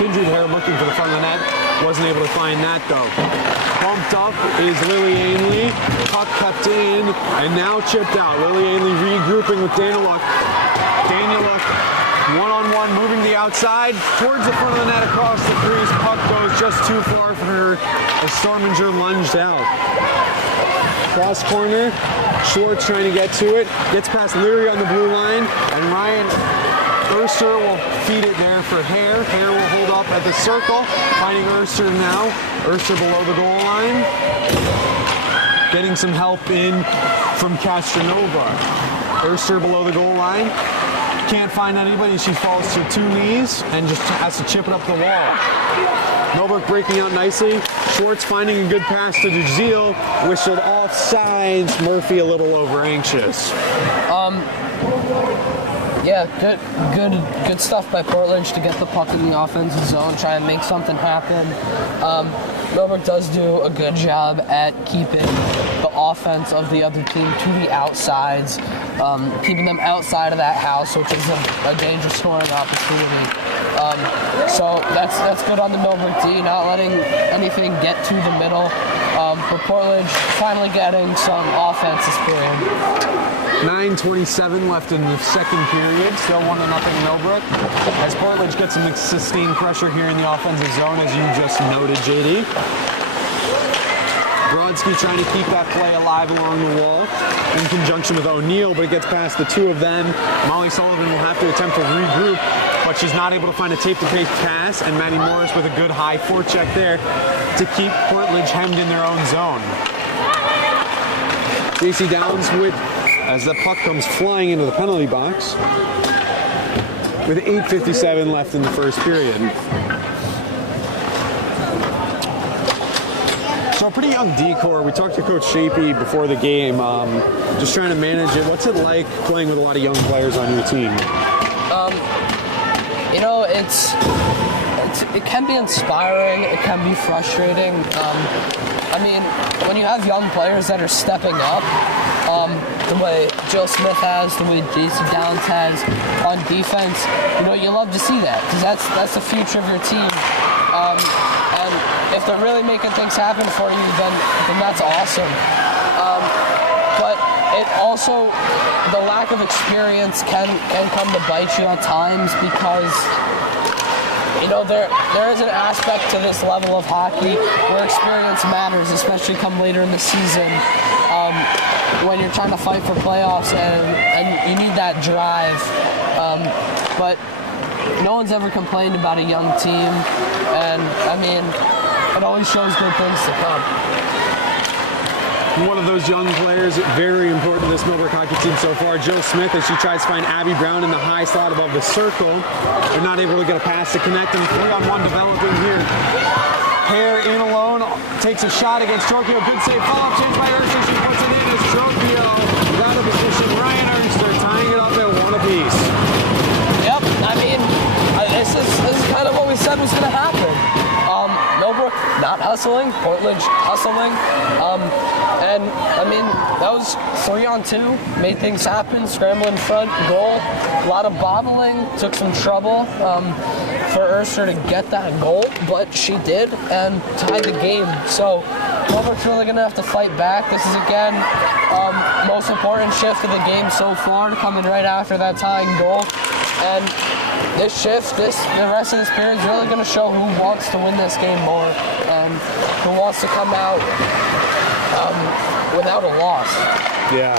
Kindred Hare looking for the front of the net. Wasn't able to find that though. Bumped up is Lily Ainley. Puck kept in and now chipped out. Lily Ainley regrouping with Daniela. Daniela one-on-one moving the outside towards the front of the net across the crease. Puck goes just too far for her as Storminger lunged out. Cross corner. Schwartz trying to get to it. Gets past Leary on the blue line, and Ryan Urster will feed it there for Hare. Hare will hold up at the circle, finding Urster now. Urster below the goal line. Getting some help in from Castronova. Urster below the goal line. Can't find anybody. She falls to two knees and just has to chip it up the wall. Millbrook breaking out nicely. Schwartz finding a good pass to DeZiel. Whistled offsides. Murphy a little over anxious. Yeah, good stuff by Portledge to get the puck in the offensive zone, try and make something happen. Millbrook does do a good job at keeping the offense of the other team to the outsides, keeping them outside of that house, which is a dangerous scoring opportunity. So that's good on the Millbrook D, not letting anything get to the middle. But Portledge finally getting some offense this period. 9:27 left in the second period. Still 1-0 Millbrook. As Portledge gets some sustained pressure here in the offensive zone, as you just noted, JD. Brodsky trying to keep that play alive along the wall in conjunction with O'Neill, but it gets past the two of them. Molly Sullivan will have to attempt to regroup, but she's not able to find a tape-to-tape pass, and Maddie Morris with a good high forecheck there to keep Portledge hemmed in their own zone. JC Downs with, as the puck comes flying into the penalty box, with 8:57 left in the first period. So a pretty young D-core. We talked to Coach Shapey before the game, just trying to manage it. What's it like playing with a lot of young players on your team? You know, it can be inspiring. It can be frustrating. I mean, when you have young players that are stepping up, the way Jill Smith has, the way Jason Downs has on defense, you know, you love to see that because that's the future of your team. And if they're really making things happen for you, then that's awesome. But it also, the lack of experience can come to bite you at times because, you know, there is an aspect to this level of hockey where experience matters, especially come later in the season when you're trying to fight for playoffs and you need that drive. But no one's ever complained about a young team, and I mean, it always shows good things to come. One of those young players, very important to this Millbrook hockey team so far, Jill Smith, as she tries to find Abby Brown in the high slot above the circle. They're not able to get a pass to connect, and 3-on-1 developing here. Hare in alone, takes a shot against Trocchio. Good save, follow-up change by Urster. She puts it in as Trocchio is out of position. Ryan Urster tying it up at one apiece. Yep, I mean, this is kind of what we said was going to happen. Millbrook not hustling, Portledge hustling, and I mean that was 3-on-2, made things happen, scramble in front, goal, a lot of bobbling, took some trouble for Urster to get that goal, but she did and tied the game. So Millbrook's really going to have to fight back. This is again most important shift of the game so far, coming right after that tying goal, and this shift, the rest of this period is really going to show who wants to win this game more and who wants to come out without a loss. Yeah.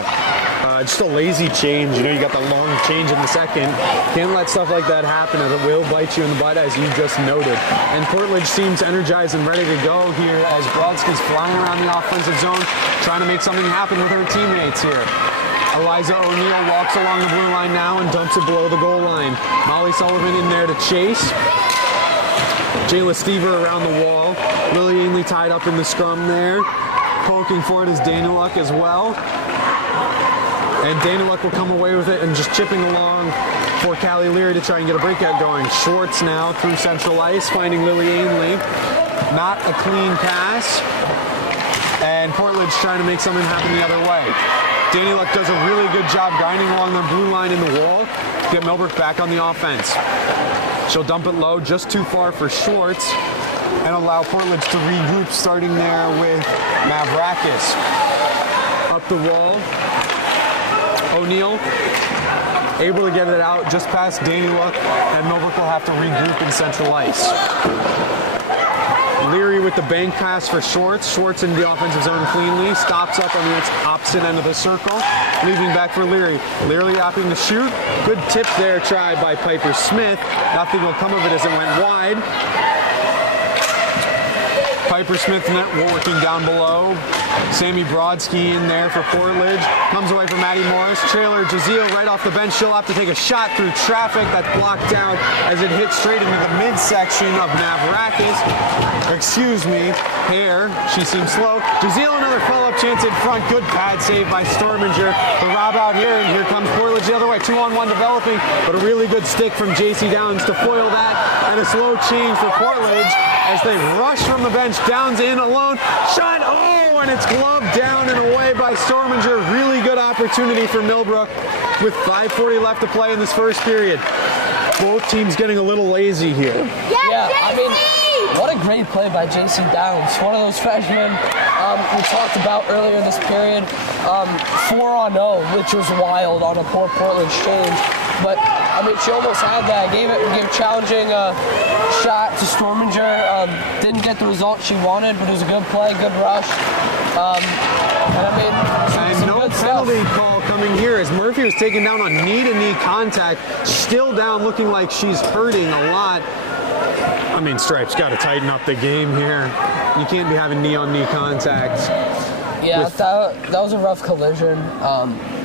Just a lazy change. You know, you got the long change in the second. Can't let stuff like that happen, and it will bite you in the butt, as you just noted. And Portledge seems energized and ready to go here as Brodsky's flying around the offensive zone, trying to make something happen with her teammates here. Eliza O'Neill walks along the blue line now and dumps it below the goal line. Molly Sullivan in there to chase. Jayla Stever around the wall. Lily Ainley tied up in the scrum there. Poking for it is Dana Luck as well. And Dana Luck will come away with it and just chipping along for Callie Leary to try and get a breakout going. Schwartz now through central ice, finding Lily Ainley. Not a clean pass. And Portledge trying to make something happen the other way. Dana Luck does a really good job grinding along the blue line in the wall to get Millbrook back on the offense. She'll dump it low, just too far for Schwartz, and allow Portledge to regroup, starting there with Mavrakis. Up the wall, O'Neill able to get it out just past Danny Luck, and Millbrook will have to regroup in central ice. Leary with the bank pass for Schwartz. Schwartz in the offensive zone cleanly. Stops up on the opposite end of the circle. Leaving back for Leary. Leary opting to shoot. Good tip there tried by Piper Smith. Nothing will come of it as it went wide. Piper Smith working down below. Sammy Brodsky in there for Portledge. Comes away from Maddie Morris. Trailer Jazeel right off the bench. She'll have to take a shot through traffic. That's blocked out as it hits straight into the midsection of Mavrakis. Excuse me. Hare. She seems slow. Jazeel another follow-up chance in front. Good pad save by Storminger. The rob out here, and here comes Portledge the other way. 2-on-1 developing, but a really good stick from JC Downs to foil that. And a slow change for Portledge as they rush from the bench. Downs in alone. Shot. Oh, and it's gloved down and away by Storminger. Really good opportunity for Millbrook with 5:40 left to play in this first period. Both teams getting a little lazy here. Yeah, I mean, what a great play by JC Downs. One of those freshmen we talked about earlier in this period. 4-on-0, which was wild on a poor Portledge change. But, I mean, she almost had that. Gave challenging shot to Storminger. Didn't get the result she wanted, but it was a good play, good rush. And I mean, some no good penalty stuff. call coming here as Murphy was taken down on knee-to-knee contact. Still down, looking like she's hurting a lot. I mean, Stripes got to tighten up the game here. You can't be having knee-on-knee contact. Yeah, that was a rough collision,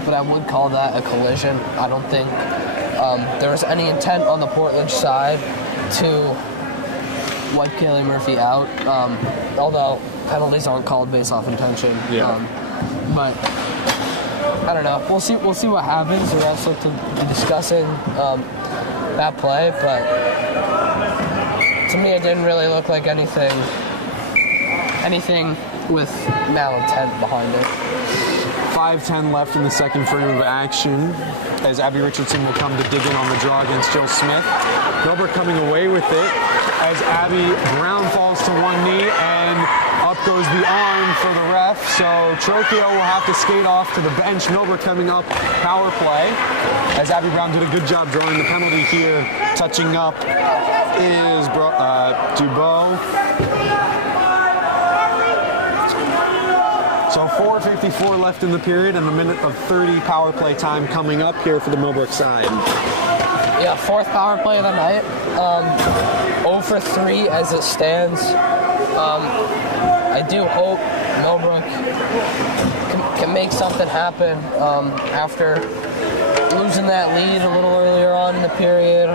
but I would call that a collision. I don't think there was any intent on the Portledge side to wipe Kaylee Murphy out, although penalties aren't called based off intention. Yeah. But I don't know. We'll see what happens. We're also to be discussing that play, but to me it didn't really look like anything with malintent behind it. 5:10 left in the second frame of action as Abby Richardson will come to dig in on the draw against Jill Smith. Millbrook coming away with it as Abby Brown falls to one knee and up goes the arm for the ref. So Trocchio will have to skate off to the bench. Millbrook coming up, power play, as Abby Brown did a good job drawing the penalty here. Touching up is Dubois. So 4:54 left in the period and a minute of 30 power play time coming up here for the Millbrook side. Yeah, fourth power play of the night. 0 for 3 as it stands. I do hope Millbrook can make something happen after losing that lead a little earlier on in the period.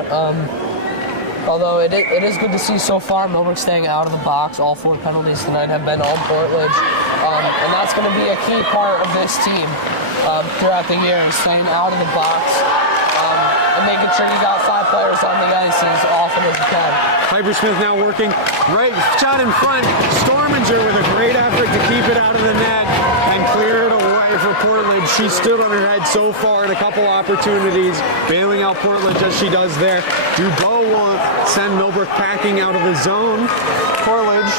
Although it is good to see so far Millbrook staying out of the box. All 4 penalties tonight have been on Portledge. And that's going to be a key part of this team throughout the year, and staying out of the box and making sure you got 5 players on the ice as often as you can. Piper Smith now working right shot in front. Storminger with a great effort to keep it out of the net and clear it away for Portledge. She stood on her head so far in a couple opportunities, bailing out Portledge as she does there. Dubois will send Millbrook packing out of the zone. Portledge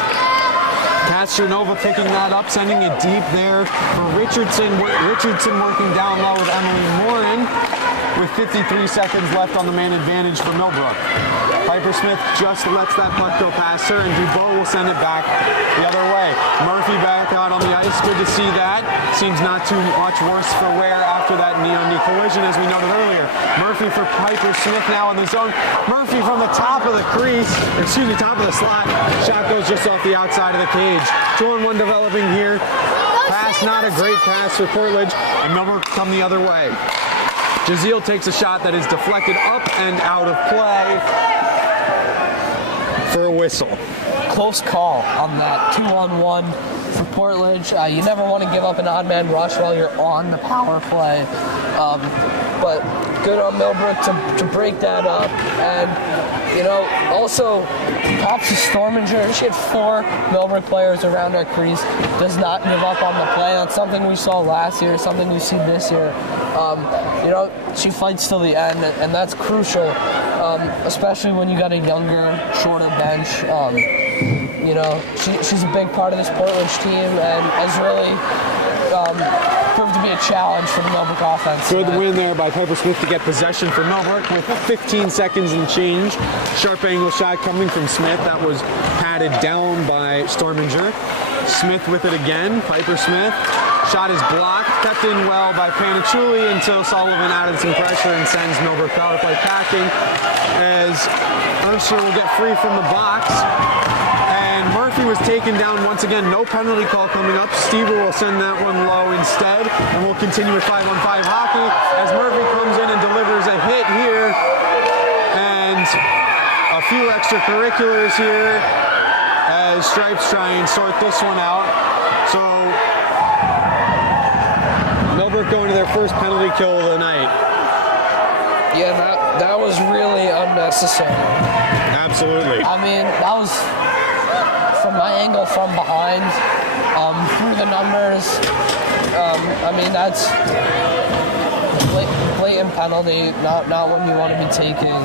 Castronova picking that up, sending it deep there for Richardson. Richardson working down low with Emily Morin with 53 seconds left on the man advantage for Millbrook. Piper Smith just lets that puck go past her, and Dubois will send it back the other way. Murphy back out on the ice. Good to see that. Seems not too much worse for wear after that knee-on-knee collision, as we noted earlier. Murphy for Piper Smith now in the zone. Murphy from the top of the crease, top of the slot. Shot goes just off the outside of the cage. 2-on-1 developing here. Pass, not a great pass for Portledge, and Millbrook come the other way. Jazeel takes a shot that is deflected up and out of play for a whistle. Close call on that 2-on-1 for Portledge. You never want to give up an odd man rush while you're on the power play. But good on Millbrook to break that up. And, also props to Storminger. She had 4 Millbrook players around her crease. Does not give up on the play. That's something we saw last year, something we see this year. She fights till the end, and that's crucial, especially when you got a younger, shorter bench. She's a big part of this Portledge team and has really proved to be a challenge for the Millbrook offense. Good win there by Piper Smith to get possession for Millbrook with 15 seconds and change. Sharp angle shot coming from Smith. That was patted down by Storminger. Smith with it again. Piper Smith. Shot is blocked, kept in well by Panicciulli until Sullivan added some pressure and sends Millbrook power play packing as Urster will get free from the box. And Murphy was taken down once again. No penalty call coming up. Stever will send that one low instead. And we'll continue with 5-on-5 hockey as Murphy comes in and delivers a hit here. And a few extracurriculars here as Stripes try and sort this one out. So Millbrook going to their first penalty kill of the night. Yeah, that was really unnecessary. Absolutely. I mean, that was from my angle from behind, through the numbers. That's blatant penalty, not one you want to be taking.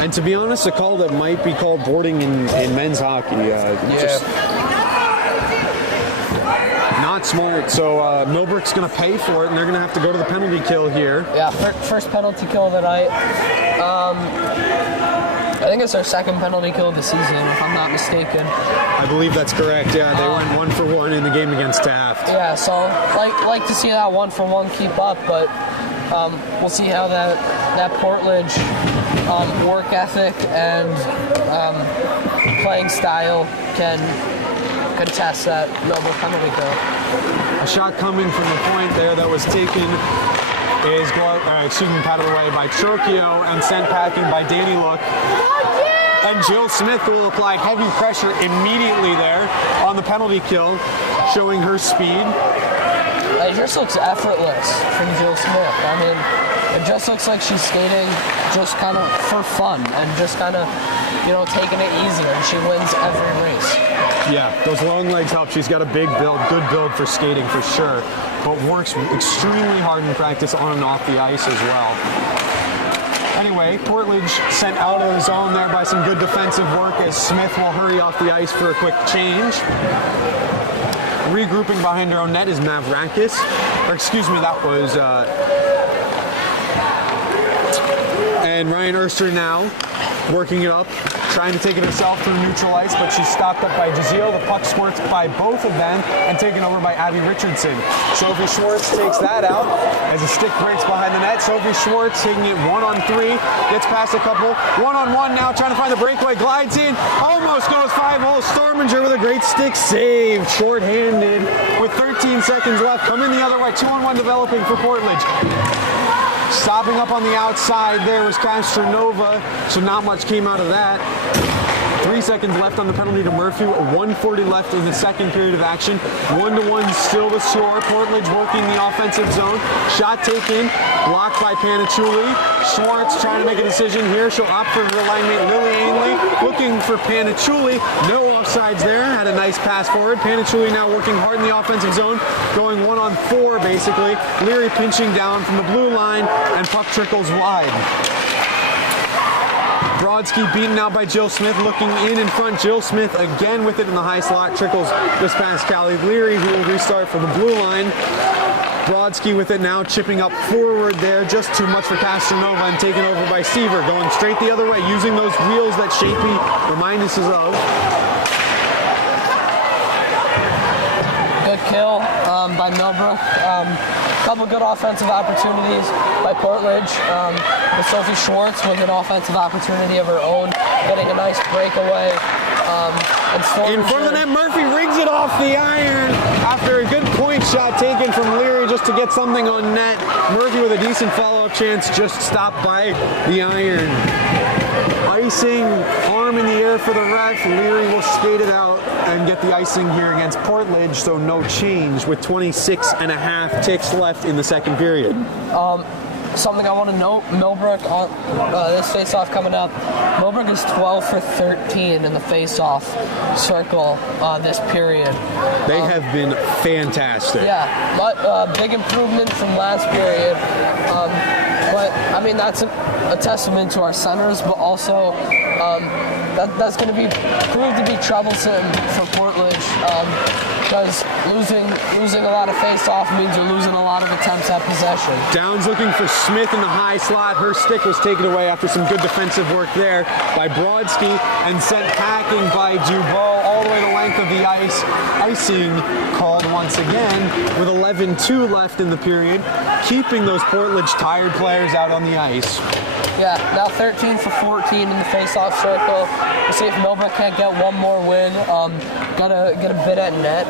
And to be honest, a call that might be called boarding in men's hockey. Just not smart. So Millbrook's going to pay for it, and they're going to have to go to the penalty kill here. Yeah, first penalty kill of the night. I think it's their second penalty kill of the season, if I'm not mistaken. I believe that's correct. Yeah, they went 1-for-1 in the game against Taft. Yeah, so like to see that 1-for-1 keep up, but we'll see how that Portledge work ethic and playing style can contest that Millbrook penalty kill. A shot coming from the point there that was taken is patted away by Trocchio and sent packing by Danny Look. And Jill Smith will apply heavy pressure immediately there on the penalty kill, showing her speed. It just looks effortless from Jill Smith. I mean, it just looks like she's skating just kind of for fun and just kind of, taking it easy, and she wins every race. Yeah, those long legs help. She's got a big build, good build for skating for sure, but works extremely hard in practice on and off the ice as well. Anyway, Portledge sent out of the zone there by some good defensive work as Smith will hurry off the ice for a quick change. Regrouping behind her own net is Mavrakis. That was... and Ryan Urster now working it up, trying to take it herself to the neutral ice, but she's stopped up by Jazeel. The puck squirts by both of them and taken over by Abby Richardson. Sophie Schwartz takes that out as a stick breaks behind the net. Sophie Schwartz taking it 1-on-3, gets past a couple. 1-on-1 now, trying to find the breakaway, glides in, almost goes 5-hole. Storminger with a great stick save, short-handed with 13 seconds left. Coming the other way, 2-on-1 developing for Portledge. Stopping up on the outside there was Castronova, so not much came out of that. 3 seconds left on the penalty to Murphy. 1:40 left in the second period of action. 1-1 still the score. Portledge working the offensive zone. Shot taken, blocked by Panicciulli. Schwartz trying to make a decision here. She'll opt for her line mate Lily Ainley. Looking for Panicciulli. No offsides there. Had a nice pass forward. Panicciulli now working hard in the offensive zone. Going 1-on-4 basically. Leary pinching down from the blue line and puck trickles wide. Brodsky beaten out by Jill Smith, looking in front. Jill Smith again with it in the high slot, trickles this past Callie Leary, who will restart for the blue line. Brodsky with it now, chipping up forward there, just too much for Castronova and taken over by Seaver, going straight the other way, using those wheels that Shapey remind us of. Good kill by Millbrook. Couple good offensive opportunities by Portledge. With Sophie Schwartz with an offensive opportunity of her own, getting a nice breakaway. In front of the net, Murphy rigs it off the iron after a good point shot taken from Leary just to get something on net. Murphy with a decent follow-up chance, just stopped by the iron. Icing, arm in the air for the ref. Leary will skate it out and get the icing here against Portledge, so no change with 26 and a half ticks left in the second period. Something I want to note, Millbrook, this face-off coming up, Millbrook is 12 for 13 in the face-off circle this period. They have been fantastic. Yeah, but big improvement from last period. But, I mean, that's a testament to our centers, but also that's going to be proved to be troublesome for Portledge because losing a lot of face-off means you're losing a lot of attempts at possession. Downs looking for Smith in the high slot. Her stick was taken away after some good defensive work there by Brodsky and sent packing by Dubois all the way the length of the ice. Icing called once again with 11-2 left in the period, keeping those Portledge tired players out on the ice. Yeah, now 13 for 14 in the face-off circle. We'll see if Millbrook can't get one more win. Gotta get a bit at net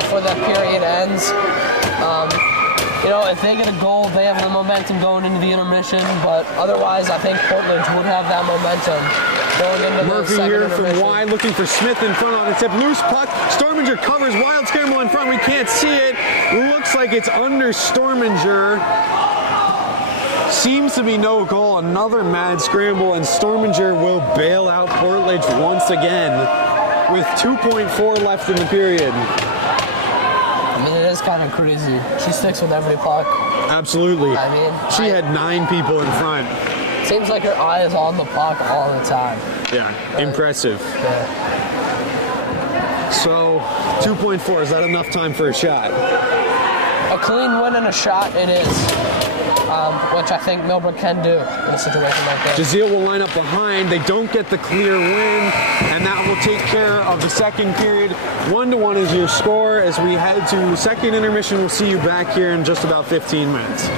before that period ends. You know, if they get a goal, they have the momentum going into the intermission, but otherwise I think Portledge would have that momentum going into the second Murphy here intermission. from wide, looking for Smith in front on it. Tip, loose puck. Storminger covers, wild scramble in front. We can't see it. Looks like it's under Storminger. Seems to be no goal. Another mad scramble, and Storminger will bail out Portledge once again with 2.4 left in the period. I mean, it is kind of crazy. She sticks with every puck. Absolutely. I mean, she had 9 people in front. Seems like her eye is on the puck all the time. Yeah, impressive. Yeah. So, 2.4, is that enough time for a shot? A clean win and a shot it is, which I think Millbrook can do in a situation like this. Jazeel will line up behind. They don't get the clear win, and that will take care of the second period. 1-1 is your score. As we head to second intermission, we'll see you back here in just about 15 minutes.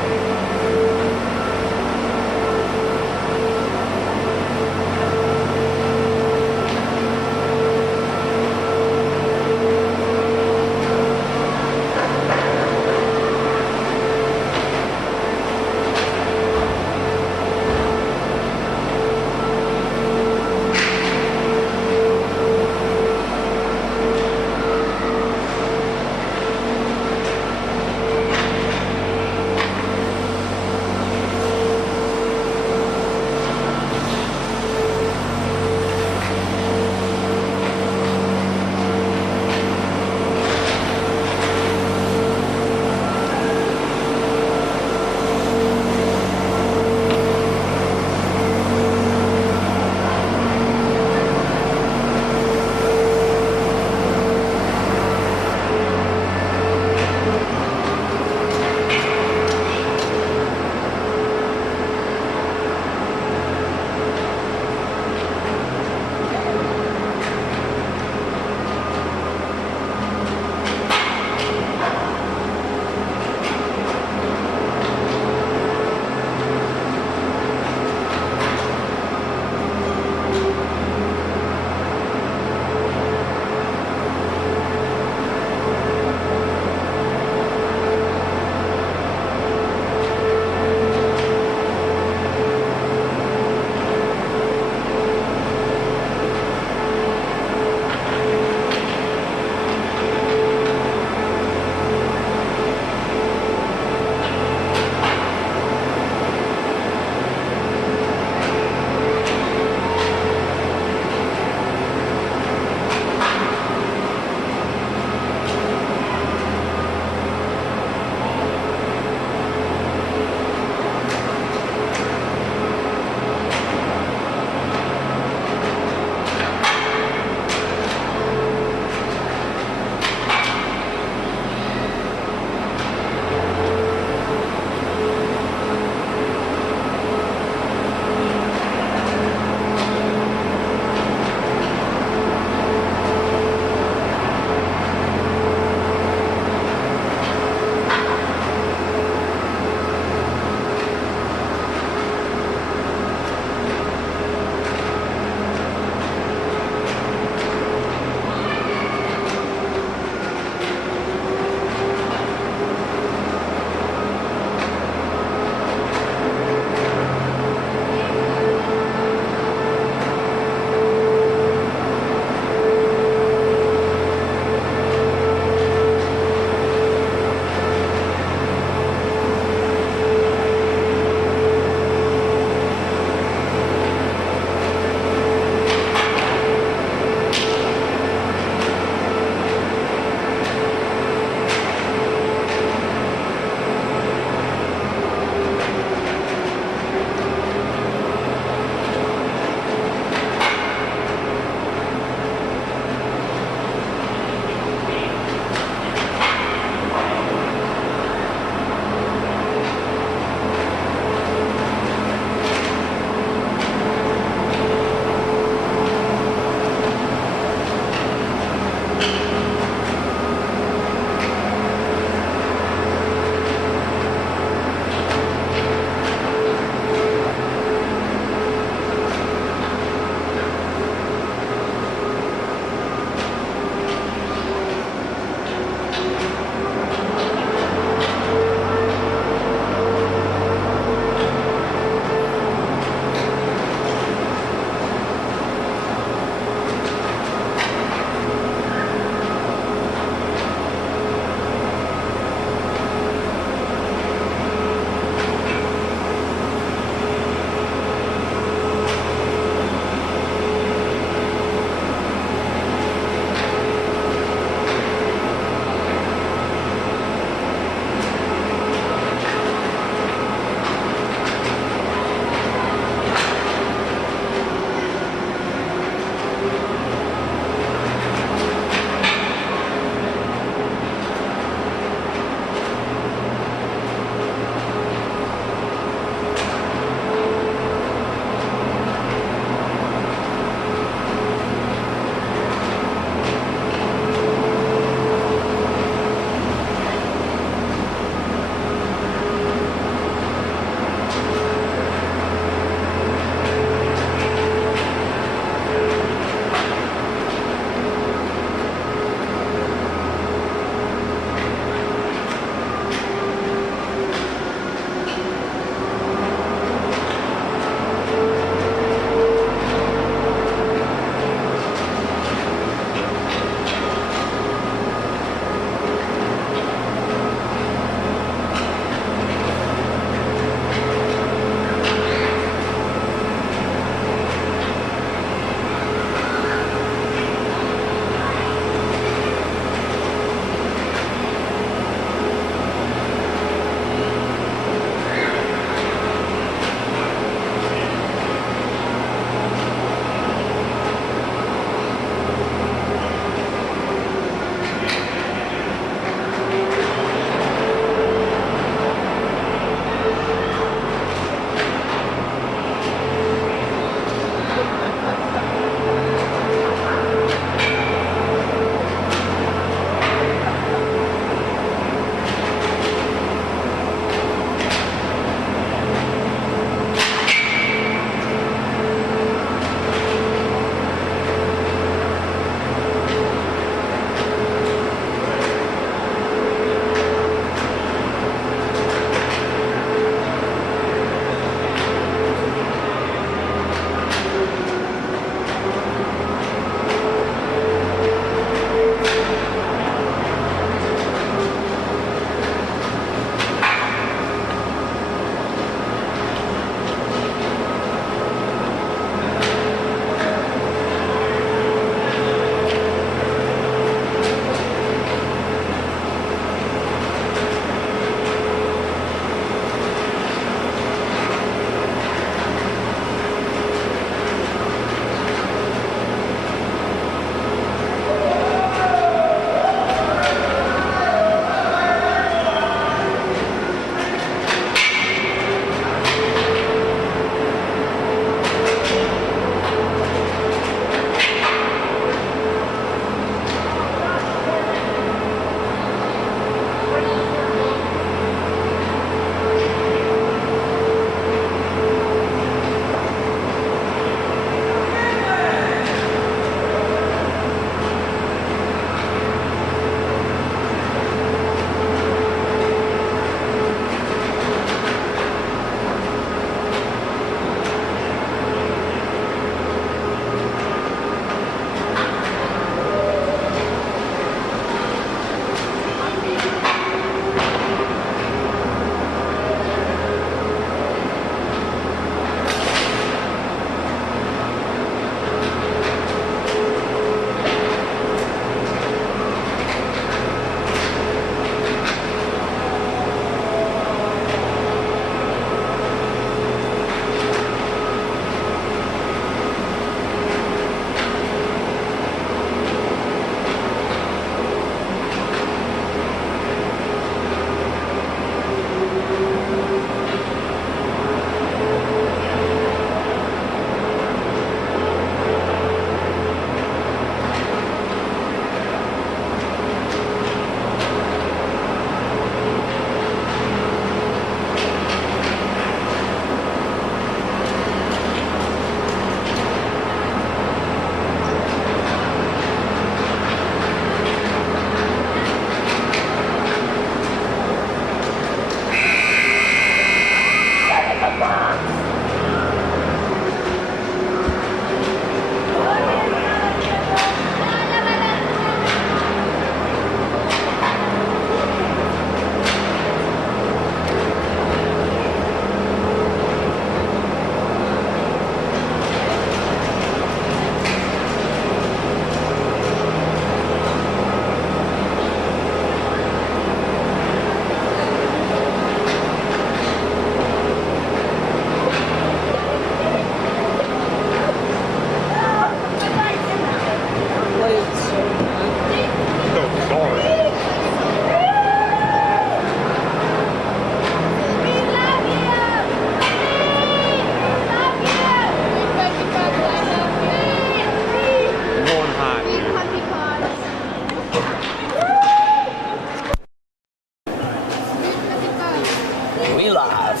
We live.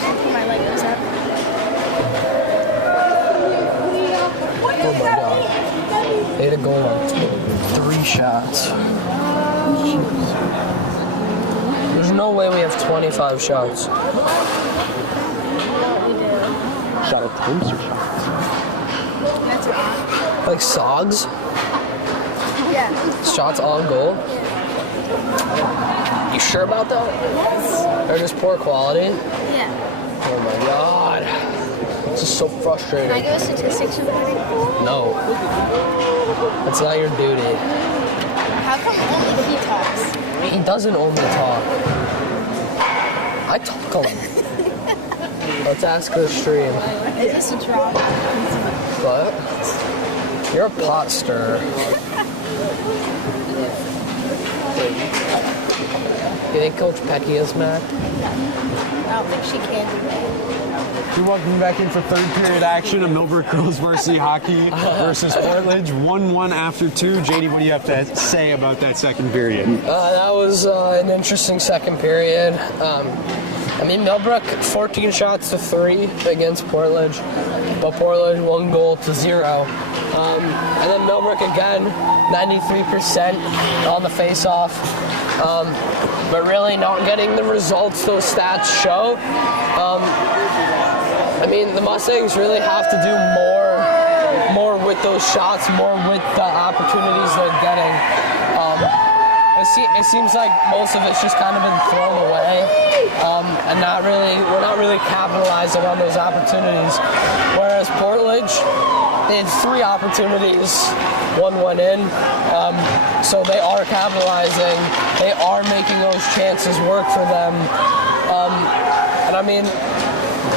Put my Legos up. Oh my god. They had a goal on 3 shots. There's no way we have 25 shots. Shot at times or shots? That's right. Like Sogs? Yeah. Shots on goal? You sure about that? Yes. They're just poor quality? Yeah. Oh my god. This is so frustrating. Can I go statistics real quick? No. It's not your duty. How come only he talks? He doesn't only talk. I talk a lot. Let's ask her stream. Is this a draw? What? You're a pot stirrer. You think Coach Pecky is mad? I don't think she can do that. You're welcome back in for third period action of Millbrook Girls Varsity Hockey versus Portledge. 1-1 after 2. JD, what do you have to say about that second period? That was an interesting second period. I mean, Millbrook 14 shots to 3 against Portledge, but Portledge 1 goal to 0. And then Millbrook again, 93% on the face-off, but really not getting the results those stats show. I mean, the Mustangs really have to do more with those shots, more with the opportunities they're getting. It seems like most of it's just kind of been thrown away, and we're not really capitalizing on those opportunities. Whereas Portledge, they had 3 opportunities, 1 went in, so they are capitalizing. They are making those chances work for them, and I mean,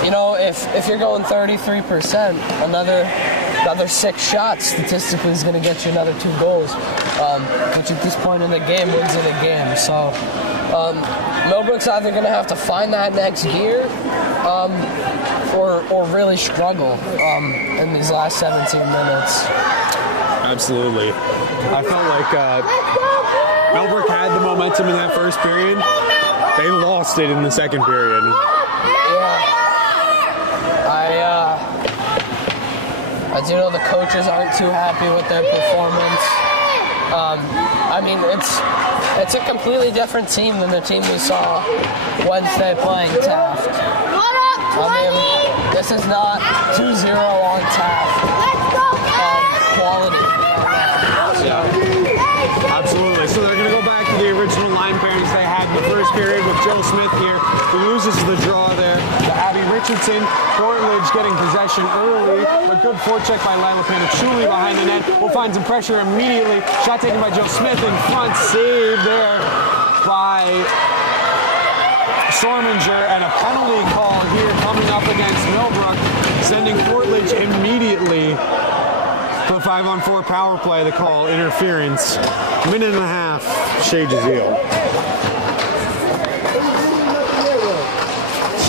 you know, if you're going 33%, another 6 shots statistically is going to get you another 2 goals, which at this point in the game wins in a game. So Millbrook's either going to have to find that next gear or really struggle in these last 17 minutes. Absolutely. I felt like Millbrook had the momentum in that first period. They lost it in the second period. Yeah. I do know the coaches aren't too happy with their performance. I mean, it's a completely different team than the team we saw Wednesday playing Taft. I mean, this is not 2-0 on Taft quality. Absolutely. So they're going to go back to the original line pairings they had in the first period with Joe Smith here, who loses the draw there to Abby Richardson. Portledge getting possession early, but good forecheck by Lila Panachuli behind the net. We'll find some pressure immediately. Shot taken by Joe Smith in front, saved there by Storminger, and a penalty call here coming up against Millbrook, sending Portledge immediately to a 5-on-4 power play. The call, interference. Minute and a half, Shea Jazeel.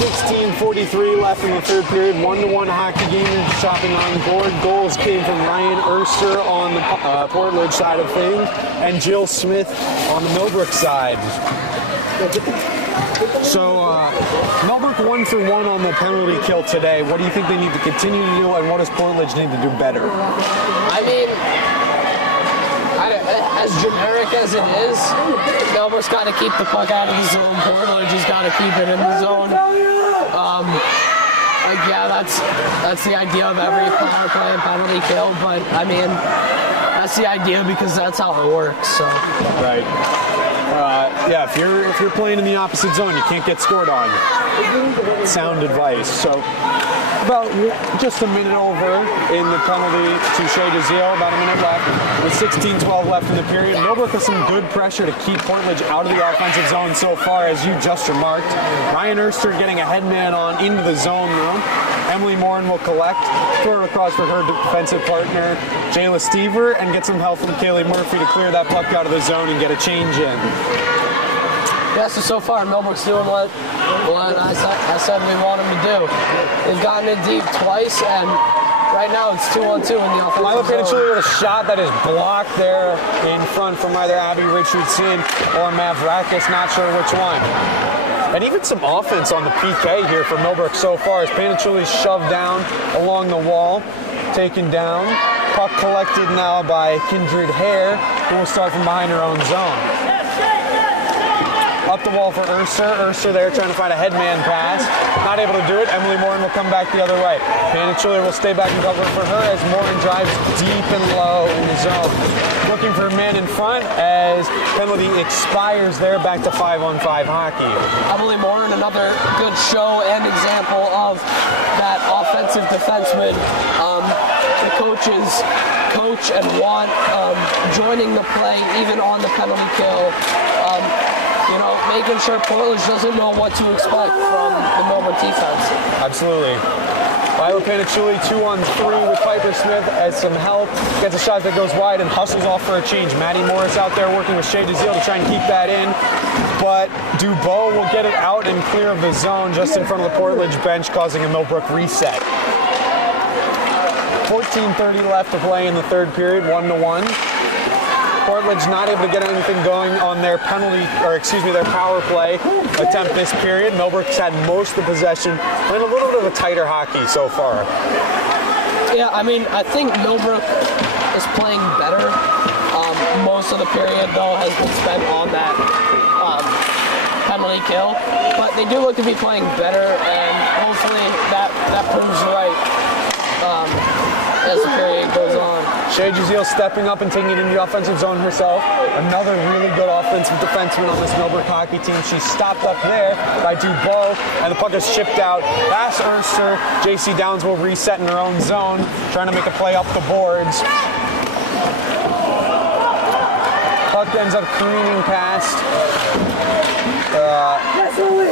16:43 left in the third period. 1-1 hockey game, shopping on board. Goals came from Ryan Erster on the Portledge side of things, and Jill Smith on the Millbrook side. So, Millbrook 1 for 1 on the penalty kill today. What do you think they need to continue to do, and what does Portledge need to do better? I mean, as generic as it is, Millbrook's got to keep the puck out of the zone. Portledge has got to keep it in the zone. Like, yeah, that's the idea of every power play and penalty kill, but I mean, that's the idea because that's how it works. So. Right. Yeah, if you're playing in the opposite zone, you can't get scored on. Sound advice. So about just a minute over in the penalty to Shea DeZiel, about a minute left. With 16-12 left in the period. Millbrook with some good pressure to keep Portledge out of the offensive zone so far, as you just remarked. Ryan Erster getting a headman on into the zone though. Emily Morin will collect, throw it across for her defensive partner, Jayla Stever, and get some help from Kaylee Murphy to clear that puck out of the zone and get a change in. Yeah, so far Millbrook's doing what I said we want them to do. They've gotten it deep twice, and right now it's 2-on-2 in the offensive zone. Lila with a shot that is blocked there in front from either Abby Richardson or Mavrakis, not sure which one. And even some offense on the PK here for Millbrook so far, as Panichuli's shoved down along the wall, taken down. Puck collected now by Kindred Hare, who will start from behind her own zone. Up the wall for Urser there trying to find a headman pass. Not able to do it. Emily Morin will come back the other way. Panichuli will stay back and cover for her as Morin drives deep and low in the zone. Looking for a man in front as penalty expires there. Back to 5-on-5 hockey. Emily Morin, another good show and example of that offensive defenseman. The coaches coach and want joining the play even on the penalty kill. Making sure Portledge doesn't know what to expect from the Millbrook defense. Absolutely. Lila Panichuli 2-on-3 with Piper Smith as some help. Gets a shot that goes wide and hustles off for a change. Maddie Morris out there working with Shea DeZiel to try and keep that in. But Dubois will get it out and clear of the zone just in front of the Portledge bench, causing a Millbrook reset. 14:30 left to play in the third period, 1-1. Portledge not able to get anything going on their their power play attempt this period. Millbrook's had most of the possession, playing a little bit of a tighter hockey so far. Yeah, I mean, I think Millbrook is playing better. Most of the period, though, has been spent on that penalty kill. But they do look to be playing better, and hopefully that proves right as the period goes on. Shea DeZiel stepping up and taking it into the offensive zone herself. Another really good offensive defenseman on this Millbrook hockey team. She's stopped up there by Dubois, and the puck is shipped out past Erster. JC Downs will reset in her own zone, trying to make a play up the boards. Puck ends up careening past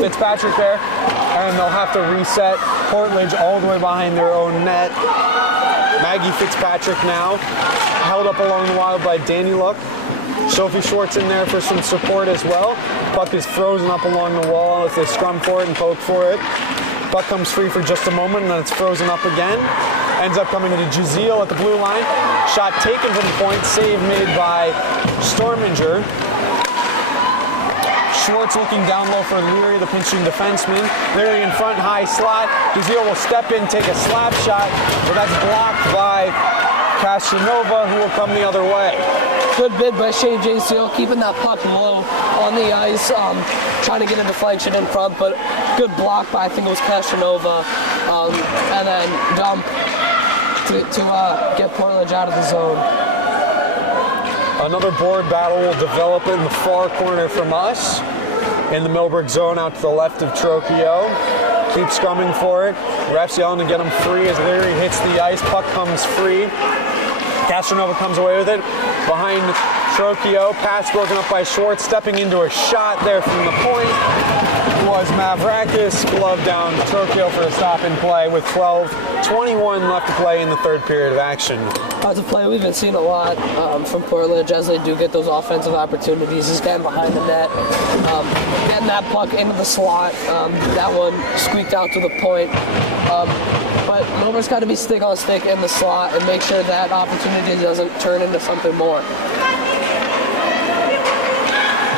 Fitzpatrick there, and they'll have to reset Portledge all the way behind their own net. Maggie Fitzpatrick now, held up along the wall by Danny Luck. Sophie Schwartz in there for some support as well. Puck is frozen up along the wall as they scrum for it and poke for it. Puck comes free for just a moment and then it's frozen up again. Ends up coming to DeZiel at the blue line. Shot taken from the point, save made by Storminger. Schwartz looking down low for Leary, the pinching defenseman. Leary in front, high slot. DeZiel will step in, take a slap shot, but that's blocked by Casanova, who will come the other way. Good bid by Shea DeZiel, keeping that puck low on the ice, trying to get a deflection in front, but good block by, I think it was Casanova, and then dump to get Portledge out of the zone. Another board battle will develop in the far corner from us. In the Millbrook zone out to the left of Trocchio. Keep scrumming for it. Refs yelling to get him free as Leary hits the ice. Puck comes free. Castronova comes away with it. Behind Trocchio. Pass broken up by Schwartz. Stepping into a shot there from the point was Mavrakis. Glove down to Trocchio for a stop and play with 12:21 left to play in the third period of action. That's a play we've been seeing a lot from Portledge as they do get those offensive opportunities. Is getting behind the net, getting that puck into the slot. That one squeaked out to the point. But Millbrook's got to be stick on stick in the slot and make sure that opportunity doesn't turn into something more.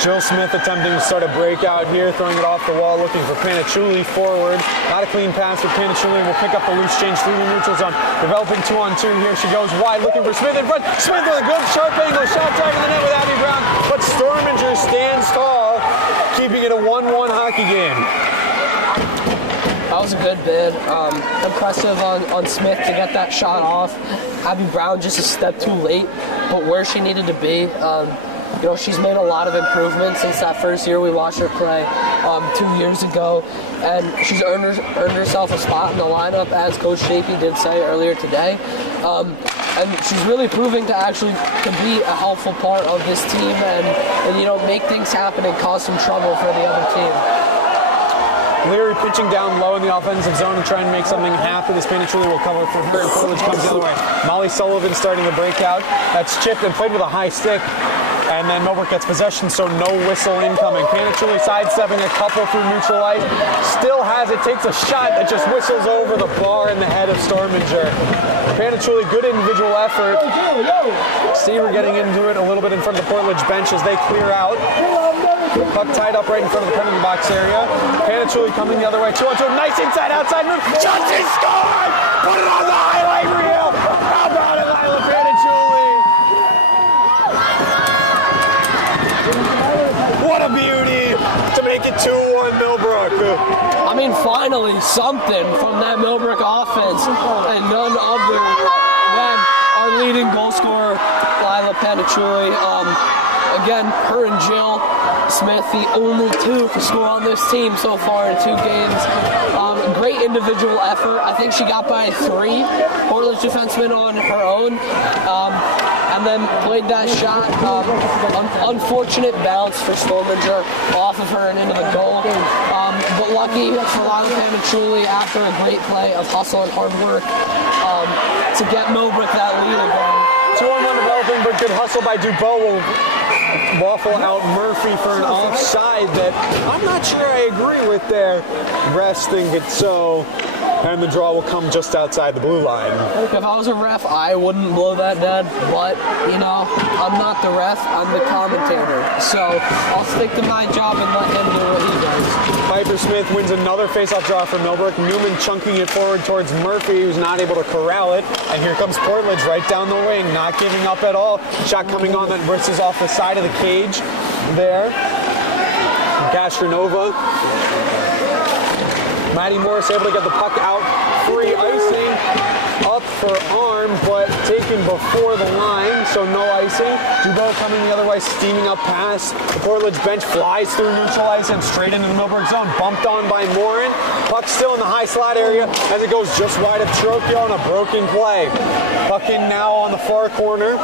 Jill Smith attempting to start a breakout here, throwing it off the wall, looking for Panichuli forward. Not a clean pass for Panichuli. Will pick up the loose change through the neutral zone. Developing 2-on-2 here. She goes wide, looking for Smith in front. Smith with a good sharp angle shot driving the net with Abby Brown. But Storminger stands tall, keeping it a 1-1 hockey game. That That was a good bid. Impressive on Smith to get that shot off. Abby Brown just a step too late, but where she needed to be. You know, she's made a lot of improvements since that first year we watched her play 2 years ago, and she's earned herself a spot in the lineup, as Coach Shapey did say earlier today. And she's really proving to actually to be a helpful part of this team and you know, make things happen and cause some trouble for the other team. Leary pitching down low in the offensive zone and trying to make something happen. This Panachuli will cover for her, and Portledge comes the other way. Molly Sullivan starting the breakout. That's chipped and played with a high stick. And then Millbrook gets possession, so no whistle incoming. Panachuli sidestepping a couple through neutral ice. Still has it, takes a shot that just whistles over the bar in the head of Storminger. Panachuli, good individual effort. Seaver getting into it a little bit in front of the Portledge bench as they clear out. Puck tied up right in front of the penalty box area. Panachuli coming the other way. 2-on-2. Nice inside, outside move. Just he scored! Put it on the highlight reel! How about it, Lila Panachuli? What a beauty to make it 2-1 Millbrook. I mean, finally something from that Millbrook offense, and none other than our leading goal scorer, Lila Panachuli. Again, her and Jill Smith, the only two to score on this team so far in 2 games. Great individual effort. I think she got by 3 Portledge defensemen on her own, and then played that shot. Unfortunate bounce for Storminger off of her and into the goal. But lucky for Lila Panachuli after a great play of hustle and hard work to get Millbrook that lead again. 2-on-1 developing, but good hustle by Dubois will waffle out Murphy for an offside that I'm not sure I agree with there. Refs think it's so, and the draw will come just outside the blue line. If I was a ref, I wouldn't blow that dead, but, you know, I'm not the ref, I'm the commentator. So I'll stick to my job and let him do what he does. Piper Smith wins another faceoff draw for Millbrook. Newman chunking it forward towards Murphy, who's not able to corral it. And here comes Portledge right down the wing, not giving up at all. Shot coming on that whistles off the side of the cage there. Gastronova. Maddie Morris able to get the puck out. Free icing up for arm, but taken before the line, so no icing. Dubois coming the other way, steaming up past. The Portledge bench flies through neutral ice and straight into the Millbrook zone. Bumped on by Morin. Puck still in the high slot area as it goes just wide of Trocchio on a broken play. Puck in now on the far corner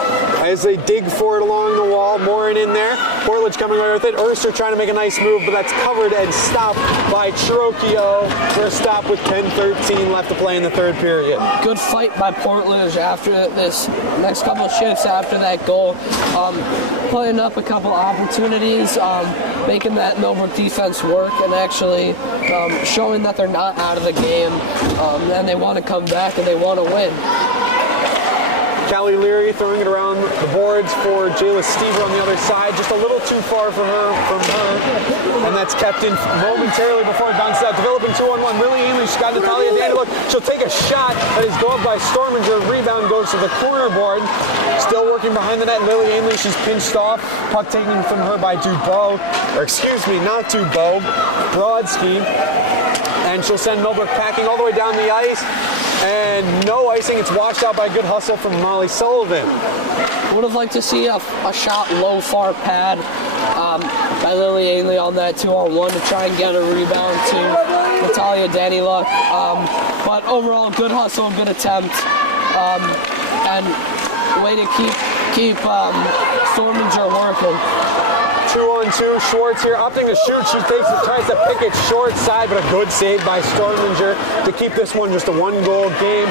as they dig for it along the wall. Morin in there. Portledge coming right with it. Urster trying to make a nice move, but that's covered and stopped by Trocchio for a stop with 10:13 left to play in the third period. Good fight by Portledge after this next couple of shifts after that goal. Putting up a couple opportunities, making that Millbrook defense work, and actually showing that they're not out of the game, and they want to come back and they want to win. Callie Leary throwing it around the boards for Jayla Stever on the other side, just a little too far from her, and that's kept in momentarily before it bounces out. Developing 2-on-1, Lily Ainley, she's got Natalia Daniluk. She'll take a shot that is gloved by Storminger. Rebound goes to the corner board. Still working behind the net, Lily Ainley, she's pinched off. Puck taken from her by Dubois, or excuse me, not Dubois, Brodsky. And she'll send Millbrook packing all the way down the ice. And no icing. It's washed out by good hustle from Molly Sullivan. Would have liked to see a shot low far pad by Lily Ainley on that 2-on-1 to try and get a rebound to Natalia Daniluk. But overall, good hustle, good attempt, and way to keep Storminger working. 2-on-2, Schwartz here opting to shoot. She tries to pick it short side, but a good save by Storminger to keep this one just a 1-goal game.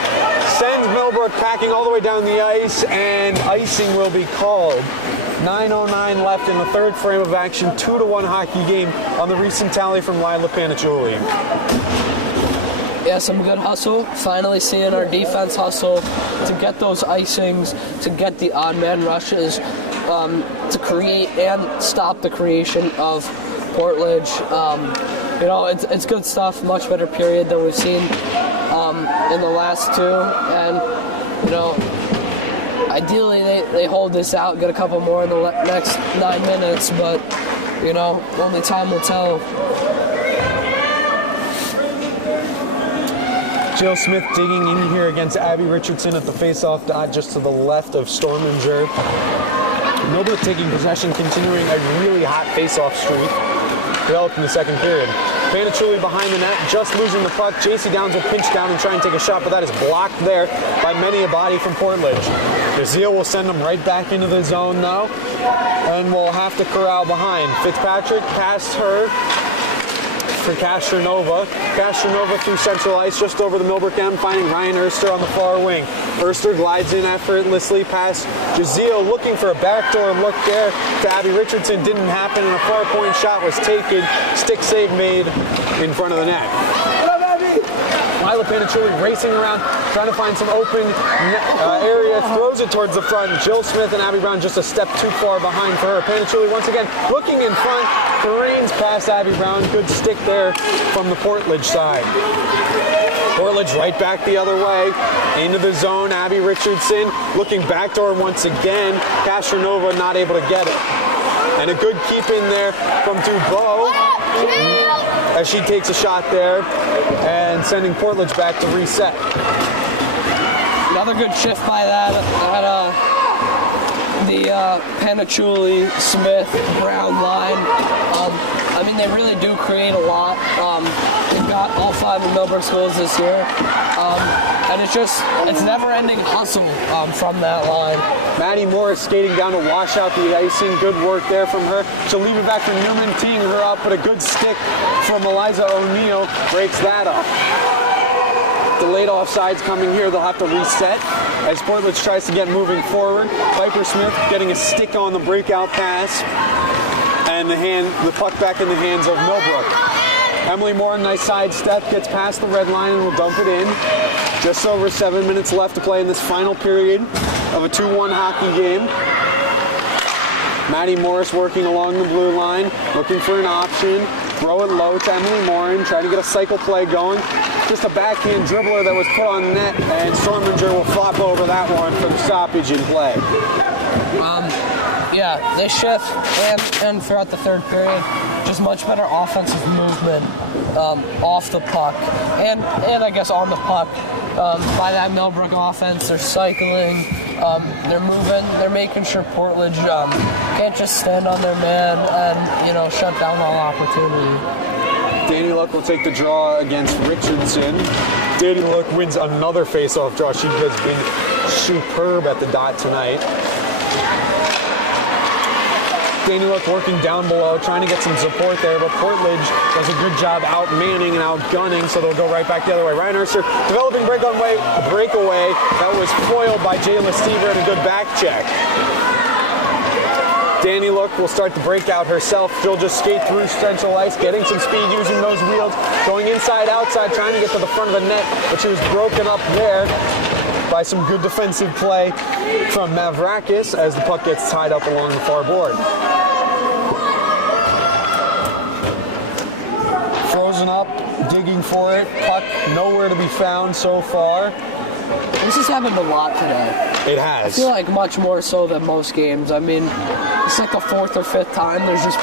Sends Millbrook packing all the way down the ice, and icing will be called. 9:09 left in the third frame of action. 2-1 hockey game on the recent tally from Lila Panachuli. Yeah, some good hustle. Finally seeing our defense hustle to get those icings, to get the odd man rushes, to create and stop the creation of Portledge. You know, it's good stuff. Much better period than we've seen in the last 2. And, you know, ideally they hold this out, get a couple more in the next 9 minutes. But, you know, only time will tell. Jill Smith digging in here against Abby Richardson at the face-off dot just to the left of Storminger. Millbrook taking possession, continuing a really hot face-off streak developed in the second period. Panachuli behind the net, just losing the puck. JC Downs will pinch down and try and take a shot, but that is blocked there by many a body from Portledge. Nazil will send them right back into the zone, though, and we'll have to corral behind. Fitzpatrick past her for Castronova. Castronova through central ice, just over the Millbrook end, finding Ryan Erster on the far wing. Erster glides in effortlessly past Jazeel, looking for a backdoor look there to Abby Richardson. Didn't happen, and a far-point shot was taken. Stick save made in front of the net. Mila Panachuli racing around, trying to find some open area, throws it towards the front. Jill Smith and Abby Brown just a step too far behind for her. Panachuli once again looking in front, careens past Abby Brown. Good stick there from the Portledge side. Portledge right back the other way, into the zone. Abby Richardson looking backdoor once again. Castronova not able to get it. And a good keep in there from Dubois as she takes a shot there and sending Portledge back to reset. Another good shift by that the Panachuli, Smith, Brown line. I mean, they really do create a lot. They've got all 5 of Millbrook's goals this year. And it's never-ending hustle from that line. Maddie Morris skating down to wash out the icing. Good work there from her. She'll leave it back for Newman, teeing her up, but a good stick from Eliza O'Neill breaks that up. Delayed offsides coming here. They'll have to reset as Portledge tries to get moving forward. Piper Smith getting a stick on the breakout pass. And the puck back in the hands of Millbrook. Emily Moore, nice sidestep, gets past the red line and will dump it in. Just over 7 minutes left to play in this final period of a 2-1 hockey game. Maddie Morris working along the blue line, looking for an option. Throw it low to Emily Morin, trying to get a cycle play going. Just a backhand dribbler that was put on net, and Storminger will flop over that one for the stoppage in play. Yeah, they shift, and throughout the third period, just much better offensive movement off the puck, and I guess on the puck by that Millbrook offense. They're cycling, they're moving, they're making sure Portledge can't just stand on their man and shut down all opportunity. Danny Luck will take the draw against Richardson. Danny Luck wins another face-off draw. She has been superb at the dot tonight. Danny Luck working down below, trying to get some support there, but Portledge does a good job out-manning and out-gunning, so they'll go right back the other way. Ryan Erster developing breakaway. That was foiled by Jayla Stever and a good back check. Danny Luck will start the breakout herself. She'll just skate through central ice, getting some speed using those wheels, going inside, outside, trying to get to the front of the net, but she was broken up there by some good defensive play from Mavrakis as the puck gets tied up along the far board. Frozen up, digging for it. Puck nowhere to be found so far. This has happened a lot today. It has. I feel like much more so than most games. I mean, it's like the 4th or 5th time there's just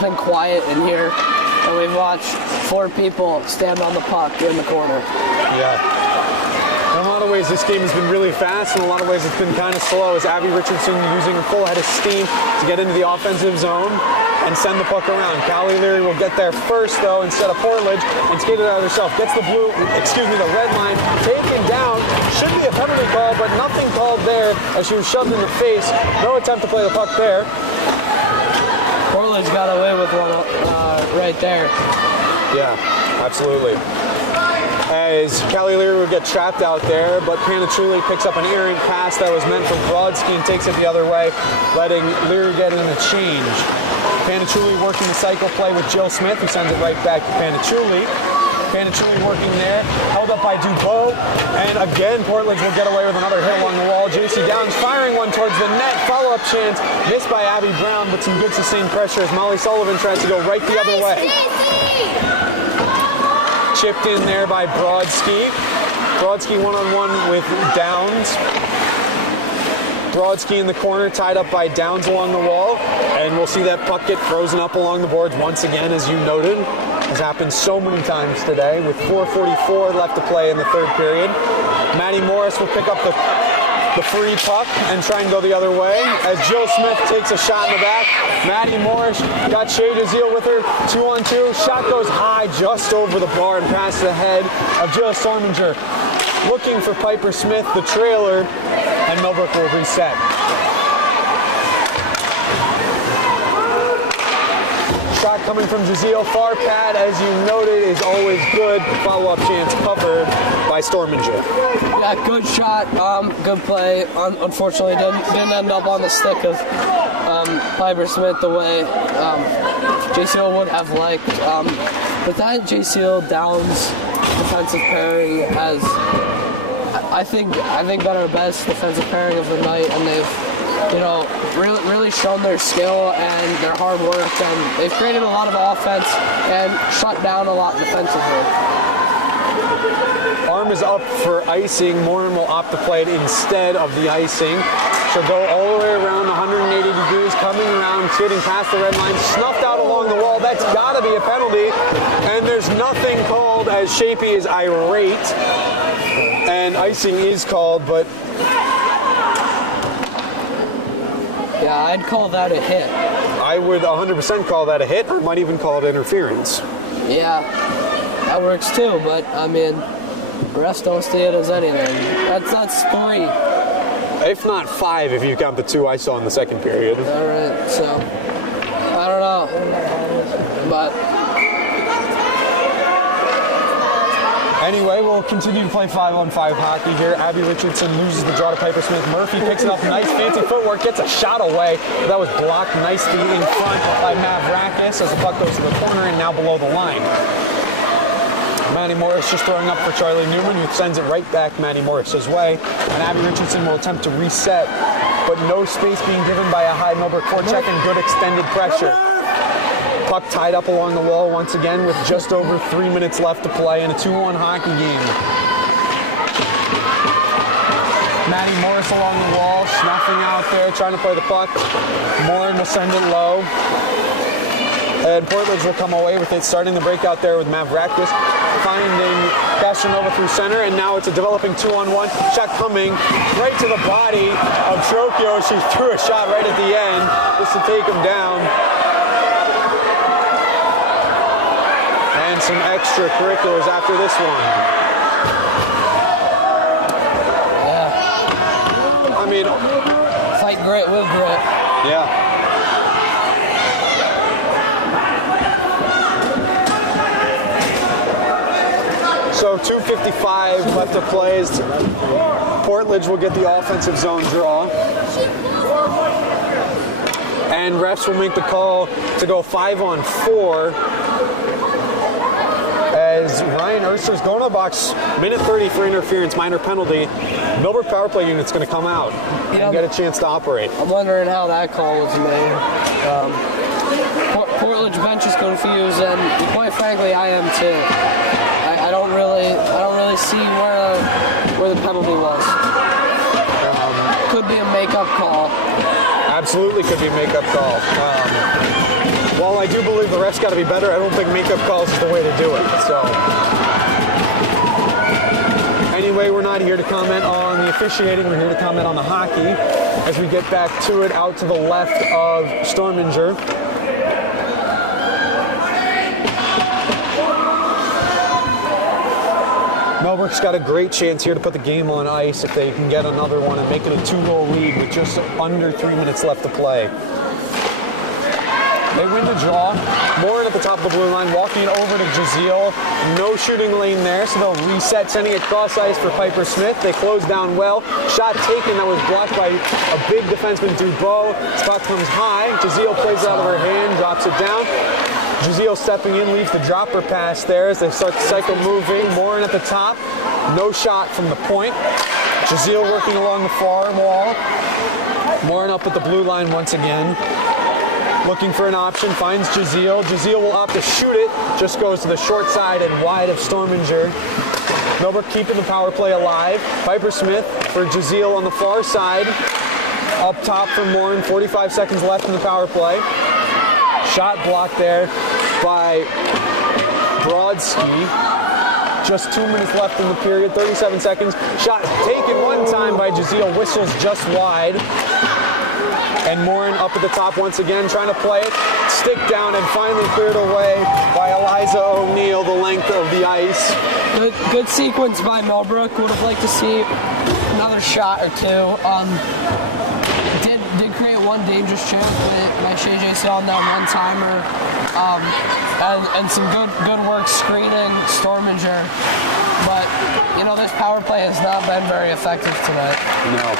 been quiet in here, and we've watched 4 people stand on the puck in the corner. Yeah. In a lot of ways, this game has been really fast. In a lot of ways, it's been kind of slow as Abby Richardson using her full head of steam to get into the offensive zone and send the puck around. Callie Leary will get there first, though, instead of Portledge, and skate it out herself. Gets the the red line, taken down. Should be a penalty call, but nothing called there as she was shoved in the face. No attempt to play the puck there. Portledge got away with one right there. Yeah, absolutely. As Callie Leary would get trapped out there, but Panachuli picks up an errant pass that was meant for Brodsky and takes it the other way, letting Leary get in a change. Panachuli working the cycle play with Jill Smith, who sends it right back to Panachuli. Panachuli working there, held up by Dubois, and again Portledge will get away with another hit along the wall. JC Downs firing one towards the net, follow-up chance, missed by Abby Brown, but some good sustained pressure as Molly Sullivan tries to go right the other way. Chipped in there by Brodsky. Brodsky one-on-one with Downs. Brodsky in the corner, tied up by Downs along the wall. And we'll see that puck get frozen up along the boards once again, as you noted. Has happened so many times today with 4:44 left to play in the third period. Maddie Morris will pick up the free puck and try and go the other way as Jill Smith takes a shot in the back. Maddie Morris got Shay DeZiel with her 2-on-2. Shot goes high just over the bar and past the head of Jill Storminger. Looking for Piper Smith, the trailer, and Millbrook will reset. Shot coming from Jaziel. Far pad, as you noted, is always good. Follow-up chance covered by Storminger. Yeah, good shot, good play. Unfortunately, didn't end up on the stick of Piper Smith the way JCL would have liked. But that JCL Downs defensive pairing has, I think been our best defensive pairing of the night, and they've really shown their skill and their hard work, and they've created a lot of offense and shut down a lot defensively. Arm is up for icing. Morin will opt to play it instead of the icing. She'll go all the way around 180 degrees, coming around, skating past the red line, snuffed out along the wall. That's got to be a penalty. And there's nothing called as Shapey is irate. And icing is called, but... Yeah, I'd call that a hit. I would 100% call that a hit. I might even call it interference. Yeah, that works too, but I mean, refs don't see it as anything. That's 3. If not 5, if you count the 2 I saw in the second period. All right, so I don't know, but anyway, we'll continue to play 5-on-5 hockey here. Abby Richardson loses the draw to Piper Smith. Murphy picks it up, nice fancy footwork, gets a shot away. That was blocked nicely in front by Mavrakis as the puck goes to the corner and now below the line. Maddie Morris just throwing up for Charlie Newman, who sends it right back Maddie Morris's way. And Abby Richardson will attempt to reset, but no space being given by a high Millbrook forecheck and good extended pressure. Puck tied up along the wall once again with just over 3 minutes left to play in a 2-1 hockey game. Maddie Morris along the wall, snuffing out there, trying to play the puck. Morin will send it low. And Portledge will come away with it, starting the breakout there with Mavrakis, finding Castronova through center, and now it's a developing 2-on-1. Shot coming right to the body of Trocchio. She threw a shot right at the end just to take him down. And some extracurriculars after this one. yeah, I mean, fight grit with grit. yeah. So 2:55 left to play. Portledge will get the offensive zone draw. And refs will make the call to go 5-on-4 as Ryan Urster's going to the box. Minute 30 for interference, minor penalty. Millbrook power play unit's going to come out and get a chance to operate. I'm wondering how that call was made. Portledge bench is confused, and quite frankly, I am too. I don't really see where the penalty was. Could be a makeup call. Absolutely could be a makeup call. While I do believe the refs got to be better, I don't think makeup calls is the way to do it. So anyway, we're not here to comment on the officiating. We're here to comment on the hockey as we get back to it out to the left of Storminger. Millbrook's got a great chance here to put the game on ice if they can get another one and make it a 2-goal lead with just under 3 minutes left to play. They win the draw. Morin at the top of the blue line, walking over to Jaziel. No shooting lane there, so they'll reset, sending it cross ice for Piper Smith. They close down well. Shot taken that was blocked by a big defenseman, Dubois. Spot comes high. Jaziel plays it out of her hand, drops it down. Jaziel stepping in, leaves the dropper pass there as they start the cycle moving. Morin at the top. No shot from the point. Jaziel working along the far wall. Morin up at the blue line once again. Looking for an option, finds Jaziel. Jaziel will opt to shoot it. Just goes to the short side and wide of Storminger. Millbrook keeping the power play alive. Piper Smith for Jaziel on the far side. Up top for Morin. 45 seconds left in the power play. Shot blocked there by Brodsky. Just 2 minutes left in the period, 37 seconds. Shot taken one time by Jazeel, whistles just wide. And Morin up at the top once again, trying to play it. Stick down and finally cleared away by Eliza O'Neill, the length of the ice. Good sequence by Millbrook. Would have liked to see another shot or two. Did create one dangerous chance by Shay J. on that one-timer. And some good work screening Storminger. But, you know, this power play has not been very effective tonight. No.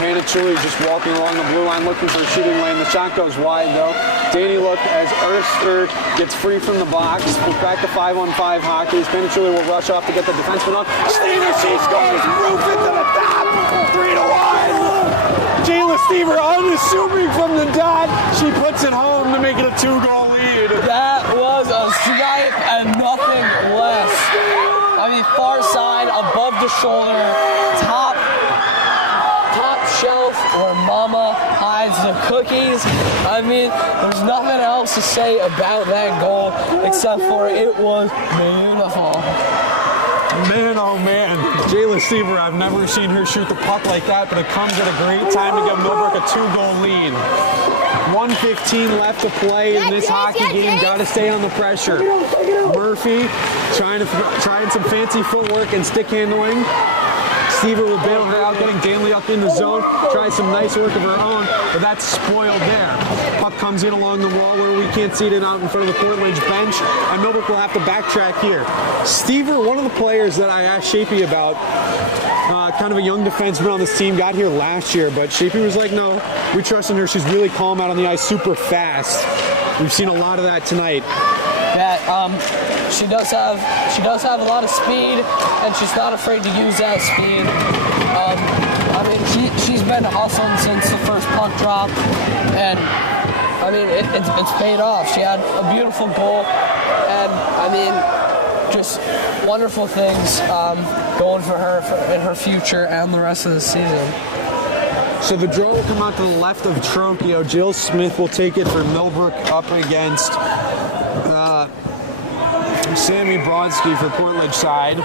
Panachuli just walking along the blue line looking for a shooting lane. The shot goes wide, though. Danny look as Erster gets free from the box. We'll back to 5-on-5 hockey. Panachuli will rush off to get the defenseman off. Stever, she scores! Roof into the top! 3-1! Jayla Stever unassuming from the dot. She puts it home to make it a 2-goal lead. That was a snipe and nothing less. I mean, far side, above the shoulder, top shelf where mama hides the cookies. I mean, there's nothing else to say about that goal except for it was beautiful. Man, oh man. Jayla Stever, I've never seen her shoot the puck like that, but it comes at a great time to give Millbrook a 2-goal lead. 1:15 left to play in this hockey game. Got to stay on the pressure. Murphy trying some fancy footwork and stick handling. Stever will bail her out, getting Danley up in the zone. Tries some nice work of her own, but that's spoiled there. Puck comes in along the wall where we can't see it out in front of the Portledge bench, and Millbrook will have to backtrack here. Stever, one of the players that I asked Shapey about, kind of a young defenseman on this team, got here last year, but Shapey was like, no, we trust in her. She's really calm out on the ice, super fast. We've seen a lot of that tonight. Yeah, she does have a lot of speed, and she's not afraid to use that speed. I mean, she's been hustling since the first puck drop, and I mean it's paid off. She had a beautiful goal, and I mean just wonderful things going for her in her future and the rest of the season. So the draw will come out to the left of Tronkio. Jill Smith will take it for Millbrook up against Sammy Brodsky for Portledge side.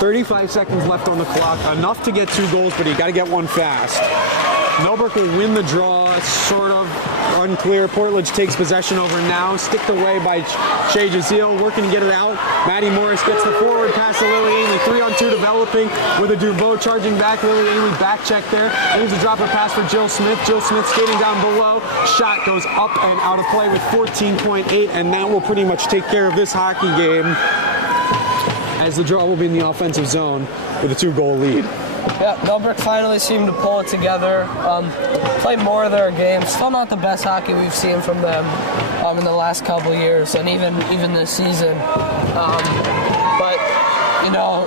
35 seconds left on the clock. Enough to get 2 goals, but you got to get one fast. Millbrook will win the draw, sort of unclear. Portledge takes possession over now. Sticked away by Shay Jazeel, working to get it out. Maddie Morris gets the forward pass to Lily Ainley. 3-on-2 developing with a Dubois charging back. Lily Ainley back check there. There's a dropper pass for Jill Smith. Jill Smith skating down below. Shot goes up and out of play with 14.8, and that will pretty much take care of this hockey game, as the draw will be in the offensive zone with a 2-goal lead. Yeah, Millbrook finally seemed to pull it together. Played more of their game. Still not the best hockey we've seen from them in the last couple of years, and even this season. But you know,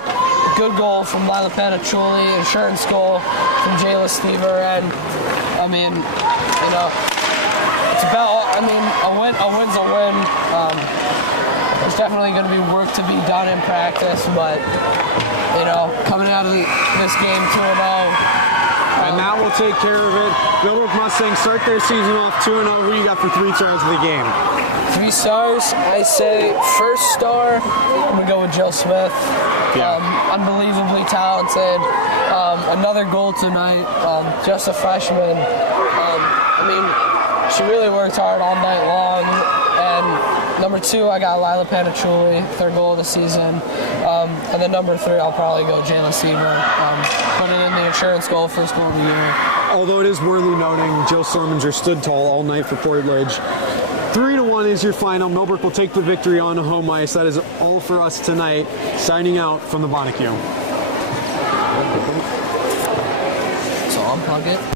good goal from Lila Panachuli, insurance goal from Jayla Stever, and I mean, you know, it's about. I mean, a win's a win. There's definitely going to be work to be done in practice, but you know, coming out of this game 2-0. And that will take care of it. Millbrook Mustangs start their season off 2-0. Who you got for 3 stars of the game? 3 stars, I say first star, I'm going to go with Jill Smith. Yeah. Unbelievably talented. Another goal tonight, just a freshman. I mean, she really worked hard all night long. And number 2, I got Lila Panachuli, 3rd goal of the season. And then number 3, I'll probably go Jayla Stever. Put it in the insurance goal, 1st goal of the year. Although it is worthy noting, Jill Storminger stood tall all night for Portledge. 3-1 is your final. Millbrook will take the victory on home ice. That is all for us tonight. Signing out from the Bonnecue. So unplug it.